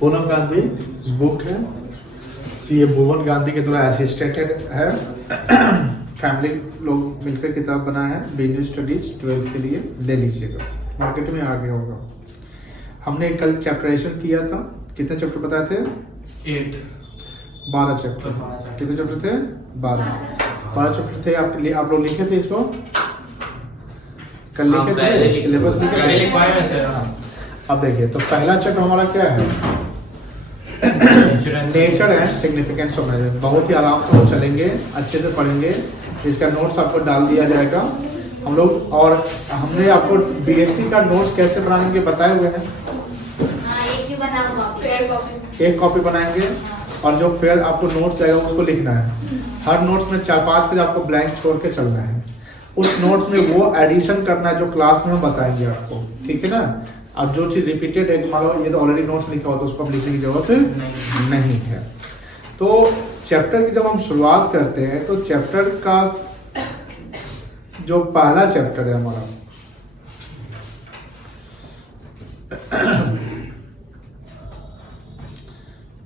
Poonam Gandhi book है, CA भुवन गांधी के द्वारा असिस्टेंटेड है। फैमिली लोग मिलकर किताब बनाया है, बिजनेस स्टडीज 12th के लिए, ले लीजिएगा, मार्केट में आ गया होगा। हमने कल चैप्टराइजेशन किया था, कितने चैप्टर बताए थे? 12 चैप्टर। कितने चैप्टर थे? 12 चैप्टर थे। आप लोग लिखे थे इसको? कल लिखे थे, सिलेबस लिखे थे। अब देखिए, तो पहला चैप्टर हमारा क्या है? Nature and significance of management. बहुत ही आराम से हम चलेंगे, अच्छे से पढ़ेंगे। इसका नोट्स आपको डाल दिया जाएगा हम लोग, और हमने आपको बीएसटी का नोट्स कैसे बनाएंगे बताए हुए हैं। एक कॉपी बनाएंगे, और जो फिर आपको नोट्स जाएगा उसको लिखना है। हर नोट्स में 4-5 पेज आपको ब्लैंक छोड़ के चलना है। उस नोट्स में वो एडिशन करना है जो क्लास में हम बताएंगे आपको, ठीक है ना। अब जो चीज रिपीटेड है, मान लो ये तो ऑलरेडी नोट्स लिखा हुआ, तो उसको हम लिखने की जरूरत नहीं है। तो चैप्टर की जब हम शुरुआत करते हैं, तो चैप्टर का जो पहला चैप्टर है हमारा,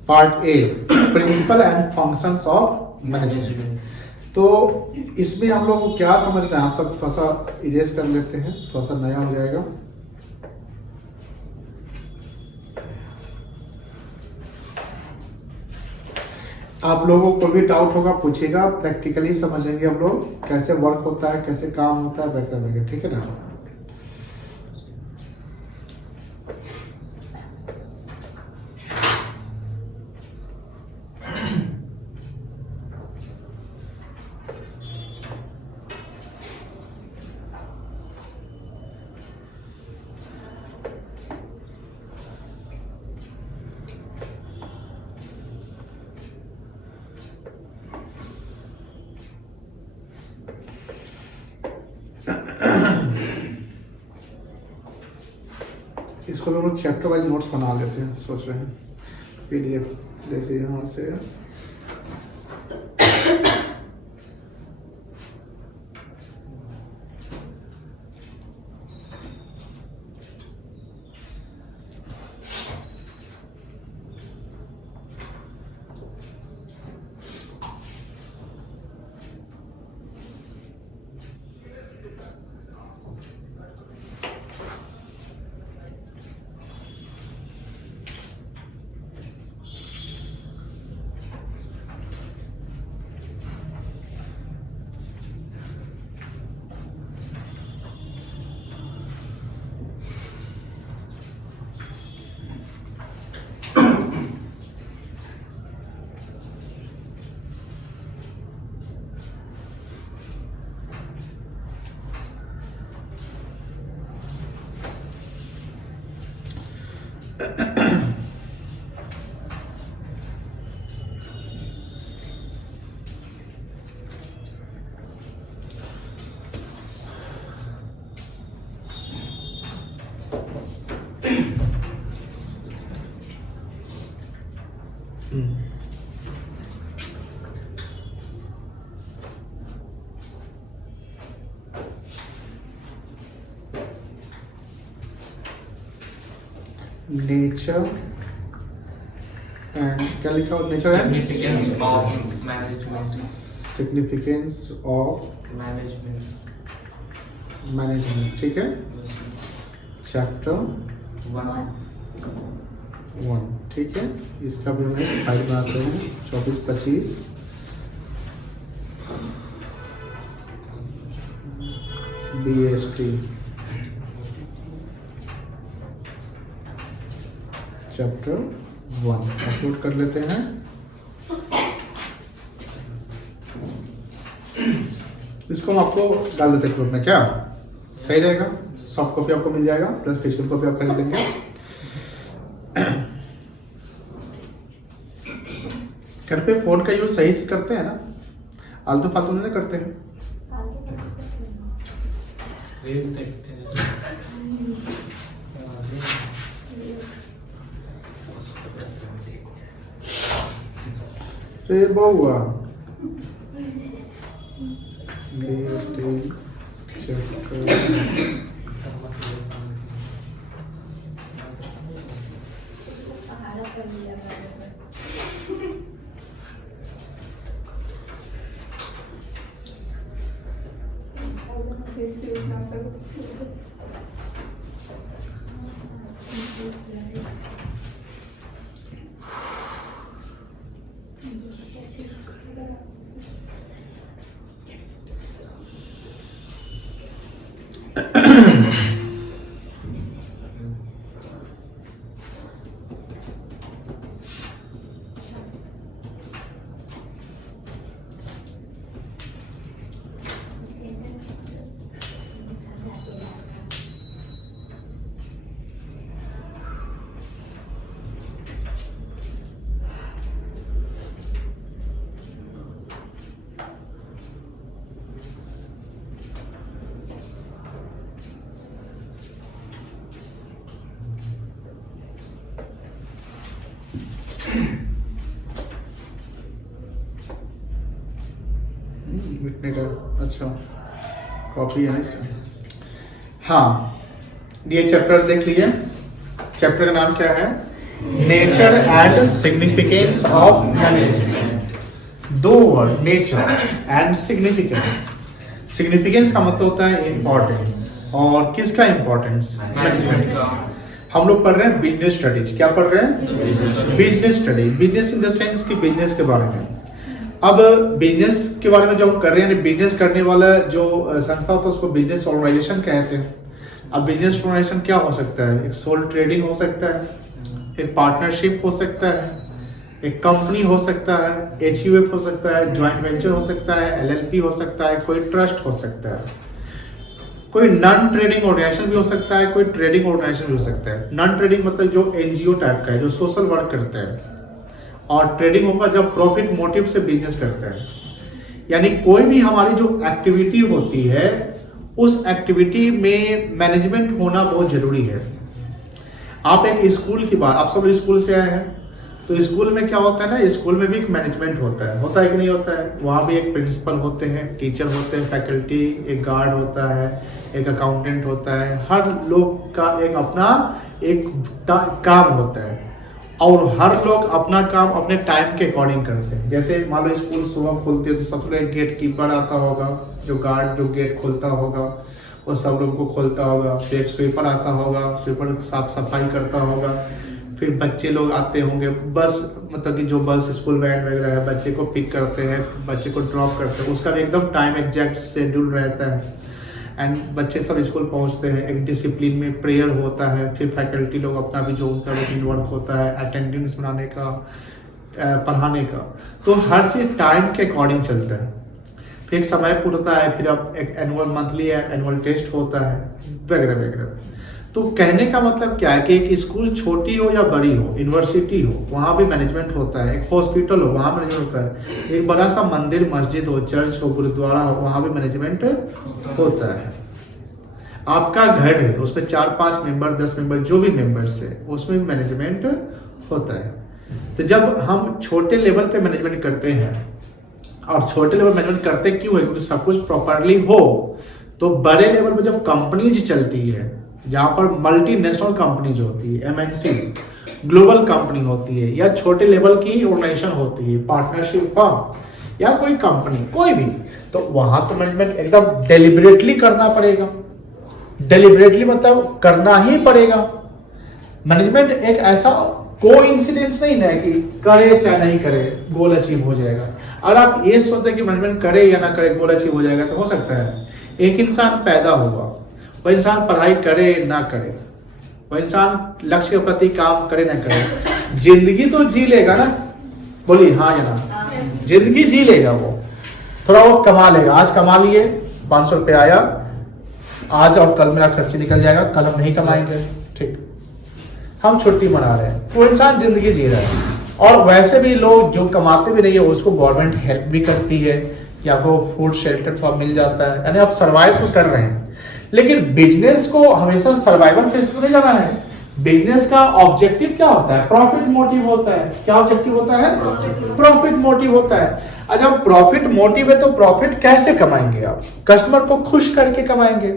part A, principle and functions of management. तो इसमें हम लोग को क्या समझना है, आप सब थोड़ा सा इरेज कर लेते हैं, थोड़ा सा नया हो जाएगा। आप लोगों को भी डाउट होगा, पूछेगा, प्रैक्टिकली समझेंगे हम लोग कैसे वर्क होता है, कैसे काम होता है, वगैरह, ठीक है ना। इसको हम लोग चैप्टर वाइज नोट्स बना लेते हैं, सोच रहे हैं पीडीएफ जैसे यहाँ से। नेचर एंड क्या लिखा हो? Nature and significance of management. Significance of management, ठीक है। चैप्टर 1, ठीक है। इसका भी हमें फाइल बनाते हैं 24-25 BST चैप्टर 1 अपलोड कर लेते हैं। इसको हम आपको डाल देते हैं ग्रुप में, क्या सही रहेगा? सॉफ्ट कॉपी आपको मिल जाएगा, प्लस फिजिकल कॉपी आप खरीद लेंगे। घर पे फोन का यूज सही से करते हैं ना, आलतू फालतू नहीं करते हैं। रील्स देखते हैं। ये बहुआ अच्छा कॉपी है इसका। हाँ, ये चैप्टर देख लीजिए। चैप्टर का नाम क्या है? Nature and significance of management. दो word, nature and significance. Significance का मतलब होता है इम्पोर्टेंस, और किसका इम्पोर्टेंस? मैनेजमेंट का। हम लोग पढ़ रहे हैं बिजनेस स्टडीज। क्या पढ़ रहे हैं? Business study. Business in the sense कि बिजनेस के बारे में। अब बिजनेस के बारे में जो हम कर रहे हैं, बिजनेस करने वाला जो संस्था होता है उसको बिजनेस ऑर्गेनाइजेशन कहते हैं। अब बिजनेस ऑर्गेनाइजेशन क्या हो सकता है? एक सोल ट्रेडिंग हो सकता है, एक पार्टनरशिप हो सकता है, एक कंपनी हो सकता है, एचयूएफ हो सकता है, ज्वाइंट वेंचर हो सकता है, एलएलपी हो सकता है, कोई ट्रस्ट हो सकता है, कोई नॉन ट्रेडिंग ऑर्गेनाइजेशन भी हो सकता है, कोई ट्रेडिंग ऑर्गेनाइजेशन भी हो सकता है। नॉन ट्रेडिंग मतलब जो एनजीओ टाइप का है, जो सोशल वर्क करता है, और ट्रेडिंग होगा जब प्रॉफिट मोटिव से बिजनेस करता है। यानी कोई भी हमारी जो एक्टिविटी होती है उस एक्टिविटी में मैनेजमेंट होना बहुत जरूरी है। आप एक स्कूल की बात, आप सब स्कूल से आए हैं, तो स्कूल में क्या होता है ना, स्कूल में भी एक मैनेजमेंट होता है कि नहीं होता है? वहाँ भी एक प्रिंसिपल होते हैं, टीचर होते हैं, फैकल्टी, एक गार्ड होता है, एक अकाउंटेंट होता है। हर लोग का एक अपना एक काम होता है, और हर लोग अपना काम अपने टाइम के अकॉर्डिंग करते हैं। जैसे मान लो स्कूल सुबह खुलती है तो सबसे पहले गेट कीपर आता होगा, जो गार्ड जो गेट खोलता होगा वो सब लोग को खोलता होगा। फिर एक स्वीपर आता होगा, स्वीपर साफ सफाई करता होगा। फिर बच्चे लोग आते होंगे, बस मतलब कि जो बस स्कूल वैन वगैरह है, बच्चे को पिक करते हैं, बच्चे को ड्रॉप करते हैं, उसका भी एकदम टाइम एग्जैक्ट शेड्यूल रहता है। एंड बच्चे सब स्कूल पहुंचते हैं, एक डिसिप्लिन में प्रेयर होता है। फिर फैकल्टी लोग अपना भी जो उनका रूटीन वर्क होता है, अटेंडेंस बनाने का, पढ़ाने का, तो हर चीज टाइम के अकॉर्डिंग चलता है। फिर एक समय पूर्ता है, फिर अब एक एनुअल मंथली एनुअल टेस्ट होता है, वगैरह वगैरह। तो कहने का मतलब क्या है कि एक स्कूल छोटी हो या बड़ी हो, यूनिवर्सिटी हो, वहाँ भी मैनेजमेंट होता है। एक हॉस्पिटल हो, वहाँ मैनेजमेंट होता है। एक बड़ा सा मंदिर, मस्जिद हो, चर्च हो, गुरुद्वारा हो, वहाँ भी मैनेजमेंट होता है। आपका घर है, उसमें 4-5 मेंबर, 10 मेंबर, जो भी मेंबर्स है, उसमें भी मैनेजमेंट होता है। तो जब हम छोटे लेवल पे मैनेजमेंट करते हैं, और छोटे लेवल मैनेजमेंट करते क्यों है? क्योंकि सब कुछ प्रॉपरली हो। तो बड़े लेवल पे जब कंपनीज चलती है, जहां पर मल्टीनेशनल कंपनी जो होती है, एमएनसी, ग्लोबल कंपनी होती है, या छोटे लेवल की ऑर्गेनाइजेशन होती है, पार्टनरशिप फर्म या कोई कंपनी, कोई भी, तो वहां तो मैनेजमेंट एकदम डेलिबरेटली करना पड़ेगा। डेलिबरेटली मतलब करना ही पड़ेगा। मैनेजमेंट एक ऐसा कोइंसिडेंस नहीं है कि करे चाहे नहीं करे गोल अचीव हो जाएगा। और आप ये सोचते कि मैनेजमेंट करे या ना करे गोल अचीव हो जाएगा, तो हो सकता है एक इंसान पैदा होगा, वह इंसान पढ़ाई करे ना करे, वह इंसान लक्ष्य के प्रति काम करे ना करे, जिंदगी तो जी लेगा ना। बोलिए हाँ या ना? जिंदगी जी लेगा, वो थोड़ा बहुत कमा लेगा। आज कमा लिए 500 रुपये आया आज, और कल मेरा खर्च निकल जाएगा, कल हम नहीं कमाएंगे, ठीक, हम छुट्टी मना रहे हैं, वो इंसान जिंदगी जी रहा है। और वैसे भी लोग जो कमाते भी नहीं है, उसको गवर्नमेंट हेल्प भी करती है, या आपको फूड शेल्टर थोड़ा मिल जाता है, यानी आप सर्वाइव तो कर रहे हैं। लेकिन बिजनेस को हमेशा सर्वाइवल फेज पे नहीं जाना है। बिजनेस का ऑब्जेक्टिव क्या होता है? प्रॉफिट मोटिव होता है। क्या ऑब्जेक्टिव होता है? प्रॉफिट मोटिव होता है। जब प्रॉफिट मोटिव है तो प्रॉफिट कैसे कमाएंगे आप? कस्टमर को खुश करके कमाएंगे।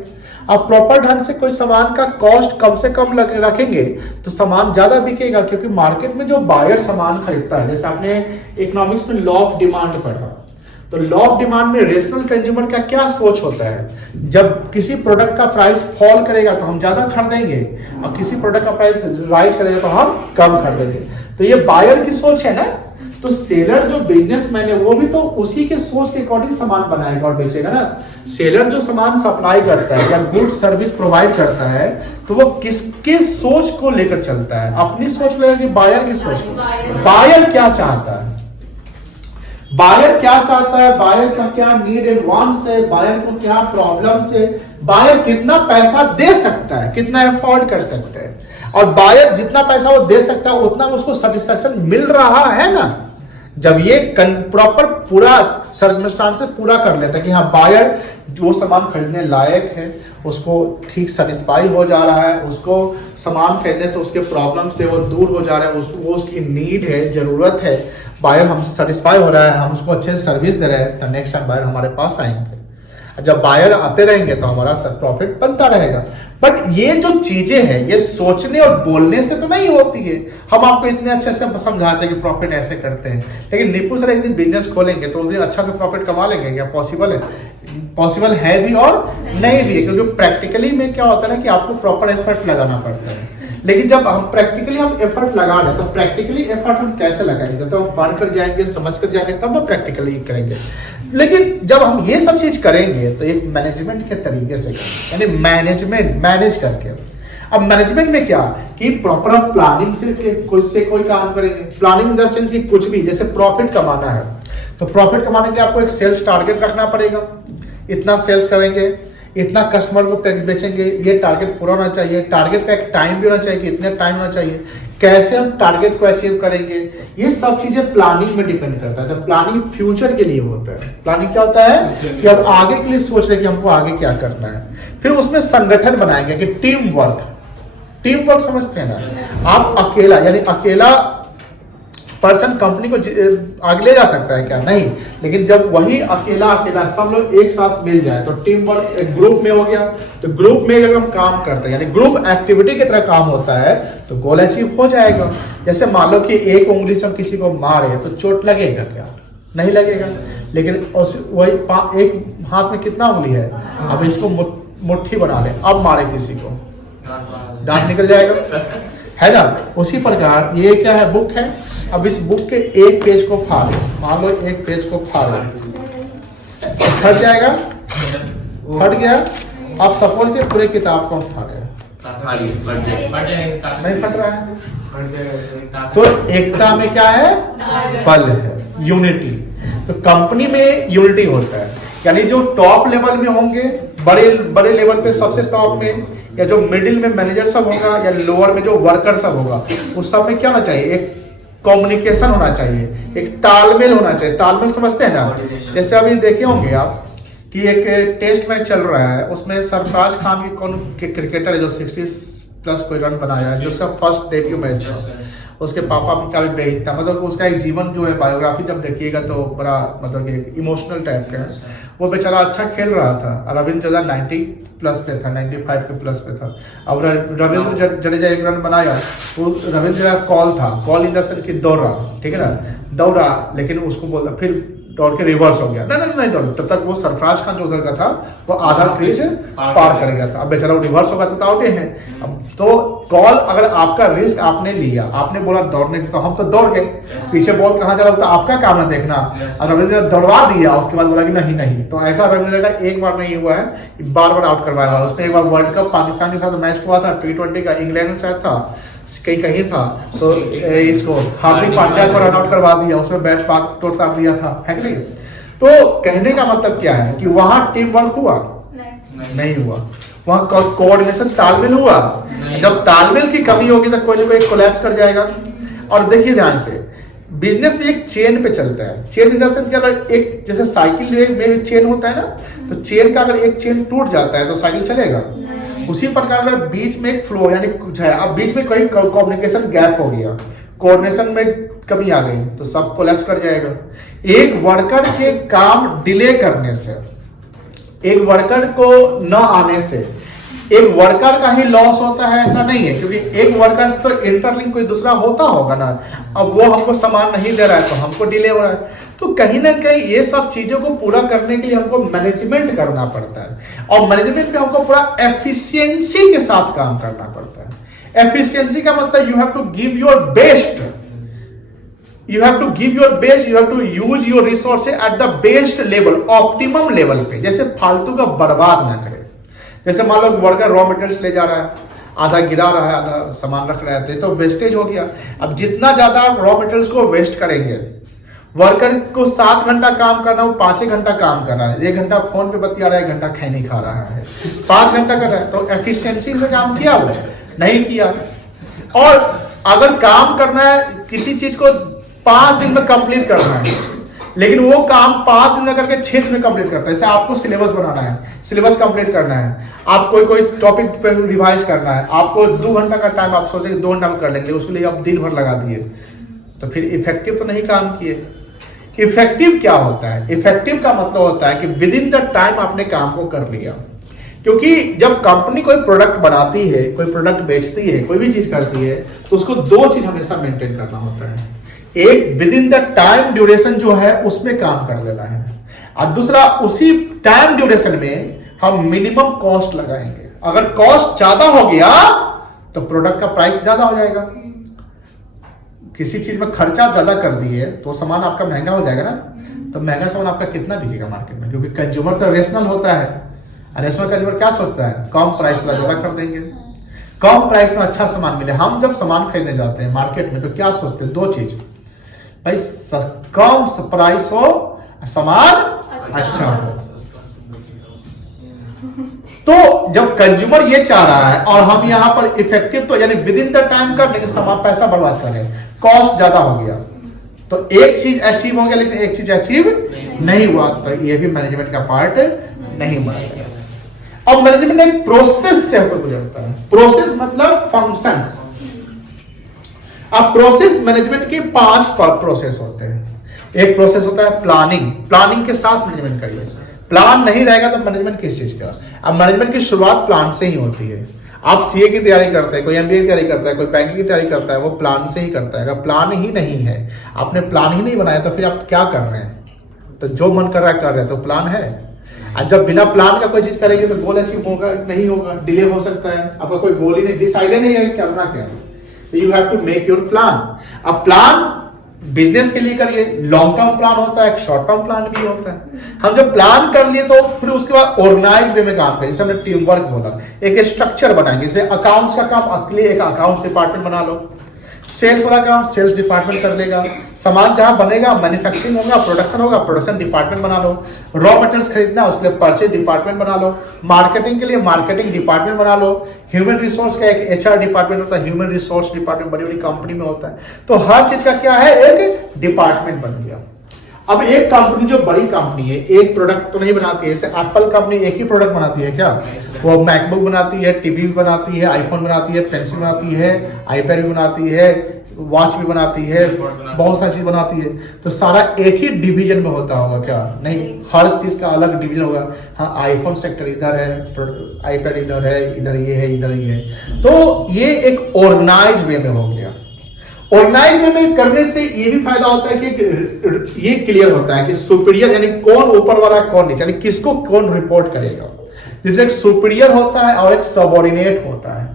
आप प्रॉपर ढंग से कोई सामान का कॉस्ट कम से कम रखेंगे तो सामान ज्यादा बिकेगा, क्योंकि मार्केट में जो बायर सामान खरीदता है, जैसे आपने इकोनॉमिक्स में लॉ ऑफ डिमांड पढ़ा, तो लॉ ऑफ डिमांड में रेशनल कंज्यूमर का क्या सोच होता है? जब किसी प्रोडक्ट का प्राइस फॉल करेगा तो हम ज्यादा खरीदेंगे, और किसी प्रोडक्ट का प्राइस राइज करेगा तो हम कम खरीदेंगे। तो ये बायर की सोच है ना। तो सेलर जो बिजनेसमैन है वो भी तो उसी के सोच के अकॉर्डिंग सामान बनाएगा और बेचेगा ना। सेलर जो सामान सप्लाई करता है या गुड सर्विस प्रोवाइड करता है तो वो किसके सोच को लेकर चलता है? अपनी सोच को लेकर कि बायर की सोच को? बायर क्या चाहता है? बायर क्या चाहता है? बायर का क्या नीड एंड वांट्स है? बायर को क्या प्रॉब्लम्स है? बायर कितना पैसा दे सकता है, कितना अफोर्ड कर सकता है, और बायर जितना पैसा वो दे सकता है उतना उसको सेटिस्फेक्शन मिल रहा है ना। जब ये प्रॉपर पूरा सर्कमस्टांस से पूरा कर लेता है कि हाँ बायर जो सामान खरीदने लायक है, उसको ठीक सेटिस्फाई हो जा रहा है, उसको सामान खरीदने से उसके प्रॉब्लम से वो दूर हो जा रहा है, वो उसकी नीड है, जरूरत है, बायर हमसे सेटिस्फाई हो रहा है, हम उसको अच्छे से सर्विस दे रहे हैं, तो नेक्स्ट टाइम बायर हमारे पास आएंगे। जब बायर आते रहेंगे तो हमारा प्रॉफिट बनता रहेगा। बट ये जो चीजें हैं ये सोचने और बोलने से तो नहीं होती है। हम आपको इतने अच्छे से समझाते हैं कि प्रॉफिट ऐसे करते हैं, लेकिन निप्पू सर एक दिन बिजनेस खोलेंगे तो उस दिन अच्छा से प्रॉफिट कमा लेंगे क्या? पॉसिबल है? पॉसिबल है भी और नहीं भी है, क्योंकि प्रैक्टिकली में क्या होता है ना कि आपको प्रॉपर एफर्ट लगाना पड़ता है। लेकिन जब हम प्रैक्टिकली एफर्ट लगा रहे हैं तो प्रैक्टिकली एफर्ट हम कैसे लगाएंगे? तो हम पढ़ कर जाएंगे, समझ कर जाएंगे, तब हम प्रैक्टिकली करेंगे। लेकिन जब हम ये सब चीज करेंगे तो एक मैनेजमेंट के तरीके से करेंगे, यानी मैनेज करके। अब मैनेजमेंट में क्या कि प्रॉपर प्लानिंग से कोई काम करेंगे। प्लानिंग इन द सेंस कि कुछ भी, जैसे प्रॉफिट कमाना है तो प्रॉफिट कमाने के लिए आपको एक सेल्स टारगेट रखना पड़ेगा। इतना सेल्स करेंगे, इतना कस्टमर को बेचेंगे, ये टारगेट पूरा होना चाहिए। टारगेट का एक टाइम भी होना चाहिए कि इतने टाइम होना चाहिए। कैसे हम टारगेट को अचीव करेंगे, ये सब चीजें प्लानिंग में डिपेंड करता है। तो प्लानिंग फ्यूचर के लिए होता है। प्लानिंग क्या होता है कि अब आगे के लिए सोच रहे कि हमको आगे क्या करना है। फिर उसमें संगठन बनाएंगे कि टीम वर्क समझते हैं ना। आप अकेला, यानी अकेला पर्सन कंपनी को आगे ले जा सकता है क्या? नहीं। लेकिन जब वही अकेला सब लोग एक साथ मिल जाए तो टीम वर्क एक ग्रुप में हो गया। तो ग्रुप में अगर हम काम करते हैं, यानी ग्रुप एक्टिविटी की तरह काम होता है, तो गोल अचीव हो जाएगा। जैसे मान लो कि एक उंगली से हम किसी को मारे तो चोट लगेगा क्या? नहीं लगेगा। लेकिन वही एक हाथ में कितना उंगली है, अब इसको मुट्ठी बना ले, अब मारे किसी को, दांत निकल जाएगा, है ना। उसी प्रकार ये क्या है? बुक है। अब इस बुक के एक पेज को फाड़े, मान लो एक पेज को फाड़े, फट जाएगा, फट गया। अब सपोज के पूरे किताब को फाड़े, नहीं फट रहा है। तो एकता में क्या है? बल है, यूनिटी। तो कंपनी में यूनिटी होता है, यानी जो टॉप लेवल में होंगे, बड़े लेवल पे सबसे टॉप में, या जो मिडिल में मैनेजर सब होगा, या लोअर में जो वर्कर सब होगा, उस सब में क्या होना चाहिए? एक कम्युनिकेशन होना चाहिए, एक तालमेल होना चाहिए। तालमेल समझते हैं ना? जैसे अभी देखे होंगे आप कि एक टेस्ट मैच चल रहा है, उसमें सरफराज खान की कौन क्रिकेटर है जो 60+ कोई रन बनाया है, जो उसका फर्स्ट डेब्यू मैच था। उसके पापा का भी बेहित था, मतलब उसका एक जीवन जो है, बायोग्राफी जब देखिएगा तो बड़ा मतलब कि इमोशनल टाइप का है। वो बेचारा अच्छा खेल रहा था। रविंद्र जडेजा 90+ पे था, 95 के प्लस पे था। अब रविंद्र जडेजा एक रन बनाया, तो Ravindra Jadeja call in the sense कि दौड़ रहा, ठीक है ना, दौड़ा, लेकिन उसको बोलता, फिर दौड़ के रिवर्स हो गया, नहीं दौड़, तब तक वो सरफराज खान जो उधर का था वो आधा क्रीज पार कर गया था। अब बेचारा वो रिवर्स होगा तो आउटे हैं। अब तो कॉल, अगर आपका रिस्क आपने लिया, आपने बोला दौड़ने की, तो हम तो दौड़ गए, पीछे बॉल कहाँ जा रहा था आपका काम है देखना। और रविंद्र ने दौड़वा दिया, उसके बाद बोला कि नहीं। तो ऐसा रविंद्र का एक बार नहीं हुआ है, बार आउट करवाया हुआ। उसने एक बार वर्ल्ड कप पाकिस्तान के साथ मैच हुआ था, T20 का, इंग्लैंड से था, कहीं था, तो इसको हार्दिक पांड्या को रन आउट करवा दिया, उसमें बैट पाक तोड़ दिया था, है कि नहीं। तो कहने का मतलब क्या है कि वहां टीम वर्क हुआ? नहीं हुआ। वहां कोऑर्डिनेशन, तालमेल हुआ? जब तालमेल की कमी होगी तो कोई ना कोई कोलैप्स कर जाएगा। और देखिए ध्यान से, बिजनेस भी एक चेन पे चलता है। चेन इन द सेंस कि अगर एक, जैसे साइकिल में भी चेन होता है ना, तो चेन का अगर एक चेन टूट जाता है तो साइकिल चलेगा? उसी प्रकार अगर बीच में एक फ्लो यानी कुछ है, अब बीच में कोई कम्युनिकेशन गैप हो गया, कोऑर्डिनेशन में कमी आ गई तो सब कोलैप्स कर जाएगा। एक वर्कर के काम डिले करने से, एक वर्कर को न आने से एक वर्कर का ही लॉस होता है ऐसा नहीं है, क्योंकि एक वर्कर से तो इंटरलिंक कोई दूसरा होता होगा ना। अब वो हमको सामान नहीं दे रहा है तो हमको डिले हो रहा है। तो कहीं ना कहीं ये सब चीजों को पूरा करने के लिए हमको मैनेजमेंट करना पड़ता है, और मैनेजमेंट में हमको पूरा एफिशिएंसी के साथ काम करना पड़ता है। एफिशिएंसी का मतलब you have to give your best, you have to give your best, you have to use your resources at the best level, optimum level पे। जैसे फालतू का बर्बाद ना करे। जैसे मान लो वर्कर रॉ मटेरियल्स ले जा रहा है, आधा गिरा रहा है, आधा सामान रख रहा है, तो वेस्टेज हो गया। अब जितना ज्यादा रॉ मटेरियल्स को वेस्ट करेंगे, वर्कर को 7 घंटा काम करना, वो 5 घंटा काम कर रहा है, 1 घंटा फोन पे बतिया रहा है, 1 घंटा खैनी खा रहा है, 5 घंटा कर रहा है, तो एफिशिएंसी से काम किया वो नहीं किया। और अगर काम करना है किसी चीज को 5 दिन में कंप्लीट करना है, लेकिन वो काम 5 दिन में करके 6 दिन में कंप्लीट करता है। जैसे आपको सिलेबस बनाना है, सिलेबस कंप्लीट करना है, आप कोई टॉपिक पे रिवाइज करना है, आपको 2 घंटा का टाइम आप सोचेंगे 2 घंटा में कर लेंगे, उसके लिए आप दिन भर लगा दिए, तो फिर इफेक्टिव तो नहीं काम किए। इफेक्टिव क्या होता है? इफेक्टिव का मतलब होता है कि विद इन द टाइम आपने काम को कर लिया। क्योंकि जब कंपनी कोई प्रोडक्ट बनाती है, कोई प्रोडक्ट बेचती है, कोई भी चीज करती है, तो उसको 2 चीज हमेशा मेंटेन करना होता है। एक with in the time duration जो है उसमें काम कर लेना है, और दूसरा उसी टाइम ड्यूरेशन में हम मिनिमम कॉस्ट लगाएंगे। अगर कॉस्ट ज्यादा हो गया तो प्रोडक्ट का प्राइस ज्यादा हो जाएगा। किसी चीज में खर्चा ज्यादा कर दिए तो सामान आपका महंगा हो जाएगा ना, तो महंगा सामान आपका कितना बिकेगा मार्केट में? क्योंकि कंज्यूमर तो रेशनल होता है, और रेशनल कंज्यूमर क्या सोचता है? कम प्राइस वाला ज्यादा कर देंगे, कम प्राइस में अच्छा सामान मिले। हम जब सामान खरीदने जाते हैं मार्केट में तो क्या सोचते हैं? 2 चीज, भाई कम प्राइस हो, सामान अच्छा हो। तो जब कंज्यूमर ये चाह रहा है और हम यहां पर इफेक्टिव तो यानी विद इन द टाइम कर लेंगे, सामान पैसा बर्बाद करें, कॉस्ट ज्यादा हो गया, तो एक चीज अचीव हो गया लेकिन एक चीज अचीव नहीं हुआ, तो ये भी मैनेजमेंट का पार्ट नहीं बनेगा। अब मैनेजमेंट एक प्रोसेस से होकर गुजरता है। प्रोसेस मतलब फंक्शंस। अब प्रोसेस मैनेजमेंट के 5 प्रोसेस होते हैं। एक प्रोसेस होता है प्लानिंग, प्लानिंग के साथ मैनेजमेंट करिए। प्लान नहीं रहेगा तो मैनेजमेंट किस चीज का? अब मैनेजमेंट की शुरुआत प्लान से ही होती है। आप सीए की तैयारी करते हैं, कोई एमबीए की तैयारी करता है, कोई बैंकिंग की तैयारी करता है, वो प्लान से ही करता है। अगर प्लान ही नहीं है, आपने प्लान ही नहीं बनाया, तो फिर आप क्या कर रहे हैं? तो जो मन कर रहा है कर रहे हैं, तो प्लान है। और जब बिना प्लान का कोई चीज करेंगे तो गोल अचीव होगा नहीं होगा, डिले हो सकता है। आपका कोई गोल ही नहीं, डिसाइड नहीं है करना क्या है। You have to make your plan. अब प्लान बिजनेस के लिए करिए, लॉन्ग टर्म प्लान होता है, शॉर्ट टर्म प्लान भी होता है। हम जब प्लान कर लिए तो फिर उसके बाद ऑर्गेनाइज वे में काम करें। जैसे हमने टीम वर्क बोला, एक स्ट्रक्चर बनाएंगे। जैसे अकाउंट्स का काम अकेले एक अकाउंट्स डिपार्टमेंट बना लो, सेल्स वाला काम सेल्स डिपार्टमेंट कर लेगा, सामान जहां बनेगा मैन्युफैक्चरिंग होगा, प्रोडक्शन होगा, प्रोडक्शन डिपार्टमेंट बना लो, रॉ मटेरियल्स खरीदना उसके लिए परचेज डिपार्टमेंट बना लो, मार्केटिंग के लिए मार्केटिंग डिपार्टमेंट बना लो, ह्यूमन रिसोर्स का एक एचआर डिपार्टमेंट होता है, ह्यूमन रिसोर्स डिपार्टमेंट बड़ी बड़ी कंपनी में होता है। तो हर चीज का क्या है? एक डिपार्टमेंट बन गया। अब एक कंपनी जो बड़ी कंपनी है, एक प्रोडक्ट तो नहीं बनाती है। जैसे एप्पल कंपनी एक ही प्रोडक्ट बनाती है क्या? वो मैकबुक बनाती है, टीवी भी बनाती है, आईफोन बनाती है, पेंसिल बनाती है, आईपैड भी बनाती है, वॉच भी बनाती है, बहुत सारी चीज बनाती है। तो सारा एक ही डिवीजन में होता होगा क्या? नहीं, हर चीज का अलग डिवीजन होगा। हाँ, आईफोन सेक्टर इधर है, आईपैड इधर है, इधर ये है, इधर ये है। तो ये एक ऑर्गेनाइज वे में हो गया। ऑर्गेनाइज वे में करने से ये भी फायदा होता है कि ये क्लियर होता है कि सुपीरियर यानी कौन ऊपर वाला कौन नीचे, यानी किसको कौन रिपोर्ट करेगा। जैसे एक सुपीरियर होता है और एक सबऑर्डिनेट होता है।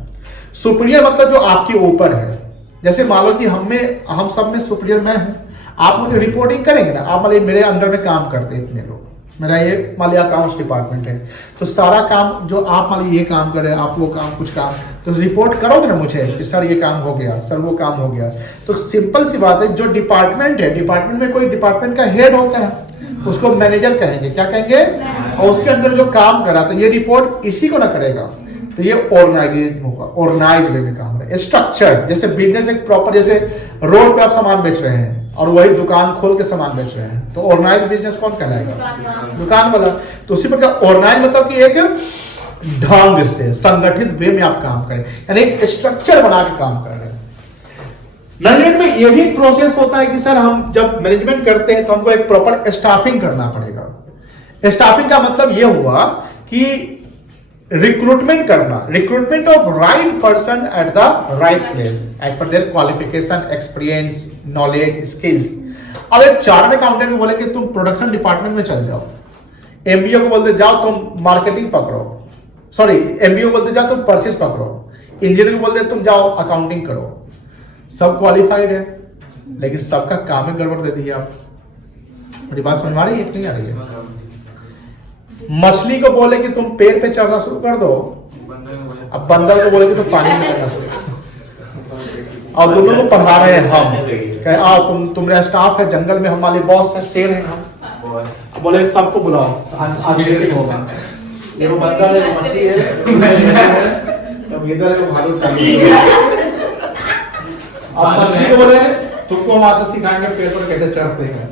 सुपीरियर मतलब जो आपके ऊपर है। जैसे मान लो कि हम सब में सुपीरियर मैं हूं, आप मुझे रिपोर्टिंग करेंगे ना। आप मान लीजिए मेरे अंडर में काम करते हैं इतने लोग, मेरा ये मान लिया अकाउंट्स डिपार्टमेंट है, तो सारा काम जो आप मान लीजिए ये काम कर रहे हैं, आप वो काम कुछ काम तो रिपोर्ट करोगे ना मुझे कि सर ये काम हो गया, सर वो काम हो गया। तो सिंपल सी बात है, जो डिपार्टमेंट है, डिपार्टमेंट में कोई डिपार्टमेंट का हेड होता है, उसको मैनेजर कहेंगे। क्या कहेंगे? और उसके अंदर जो काम करा तो ये रिपोर्ट इसी को ना करेगा, तो ये ऑर्गेनाइज होगा। ऑर्गेनाइज वे में काम है। स्ट्रक्चर, जैसे बिजनेस एक प्रॉपर, जैसे रोड पे आप सामान बेच रहे हैं और वही दुकान खोल के सामान बेच रहे हैं, तो ऑर्गेनाइज बिजनेस कौन कहलाएगा? दुकान वाला। तो उसी प्रकार ऑर्गेनाइज मतलब कि एक ढंग से संगठित वे में आप काम करें, यानी एक स्ट्रक्चर बना के काम कर रहे हैं। मैनेजमेंट में ये भी प्रोसेस होता है कि सर हम जब मैनेजमेंट करते हैं तो हमको एक प्रॉपर स्टाफिंग करना पड़ेगा। स्टाफिंग का मतलब ये हुआ कि रिक्रूटमेंट करना, recruitment of right person at the right place as per their qualification, experience, knowledge, skills. अब एक चार्टर्ड अकाउंटेंट को बोले कि तुम प्रोडक्शन डिपार्टमेंट में चल जाओ, एमबीओ को बोलते जाओ तुम मार्केटिंग पकड़ो, सॉरी एमबीओ बोलते जाओ तुम परचेज पकड़ो, इंजीनियर को बोलते तुम जाओ अकाउंटिंग करो। सब क्वालिफाइड है लेकिन सबका काम में गड़बड़ दे दी आप। मेरी बात समझ में आ रही है नहीं आ रही है? मछली को बोले कि तुम पेड़ पे चढ़ना शुरू कर दो, अब बंदर को बोले कि तुम पानी में चढ़ना शुरू कर दो। और दोनों को पढ़ा रहे हैं हम, कहे आओ तुम्हारा स्टाफ है, जंगल में हमारे बॉस है, शेर है हम, बोले सबको बुलाओ आज मीटिंग होगा। ये वो बंदर है, वो मछली है, इधर है वो भालू है। अब मछली को बोले तुमको हम आज से सिखाएंगे पेड़ पर कैसे चढ़ते हैं।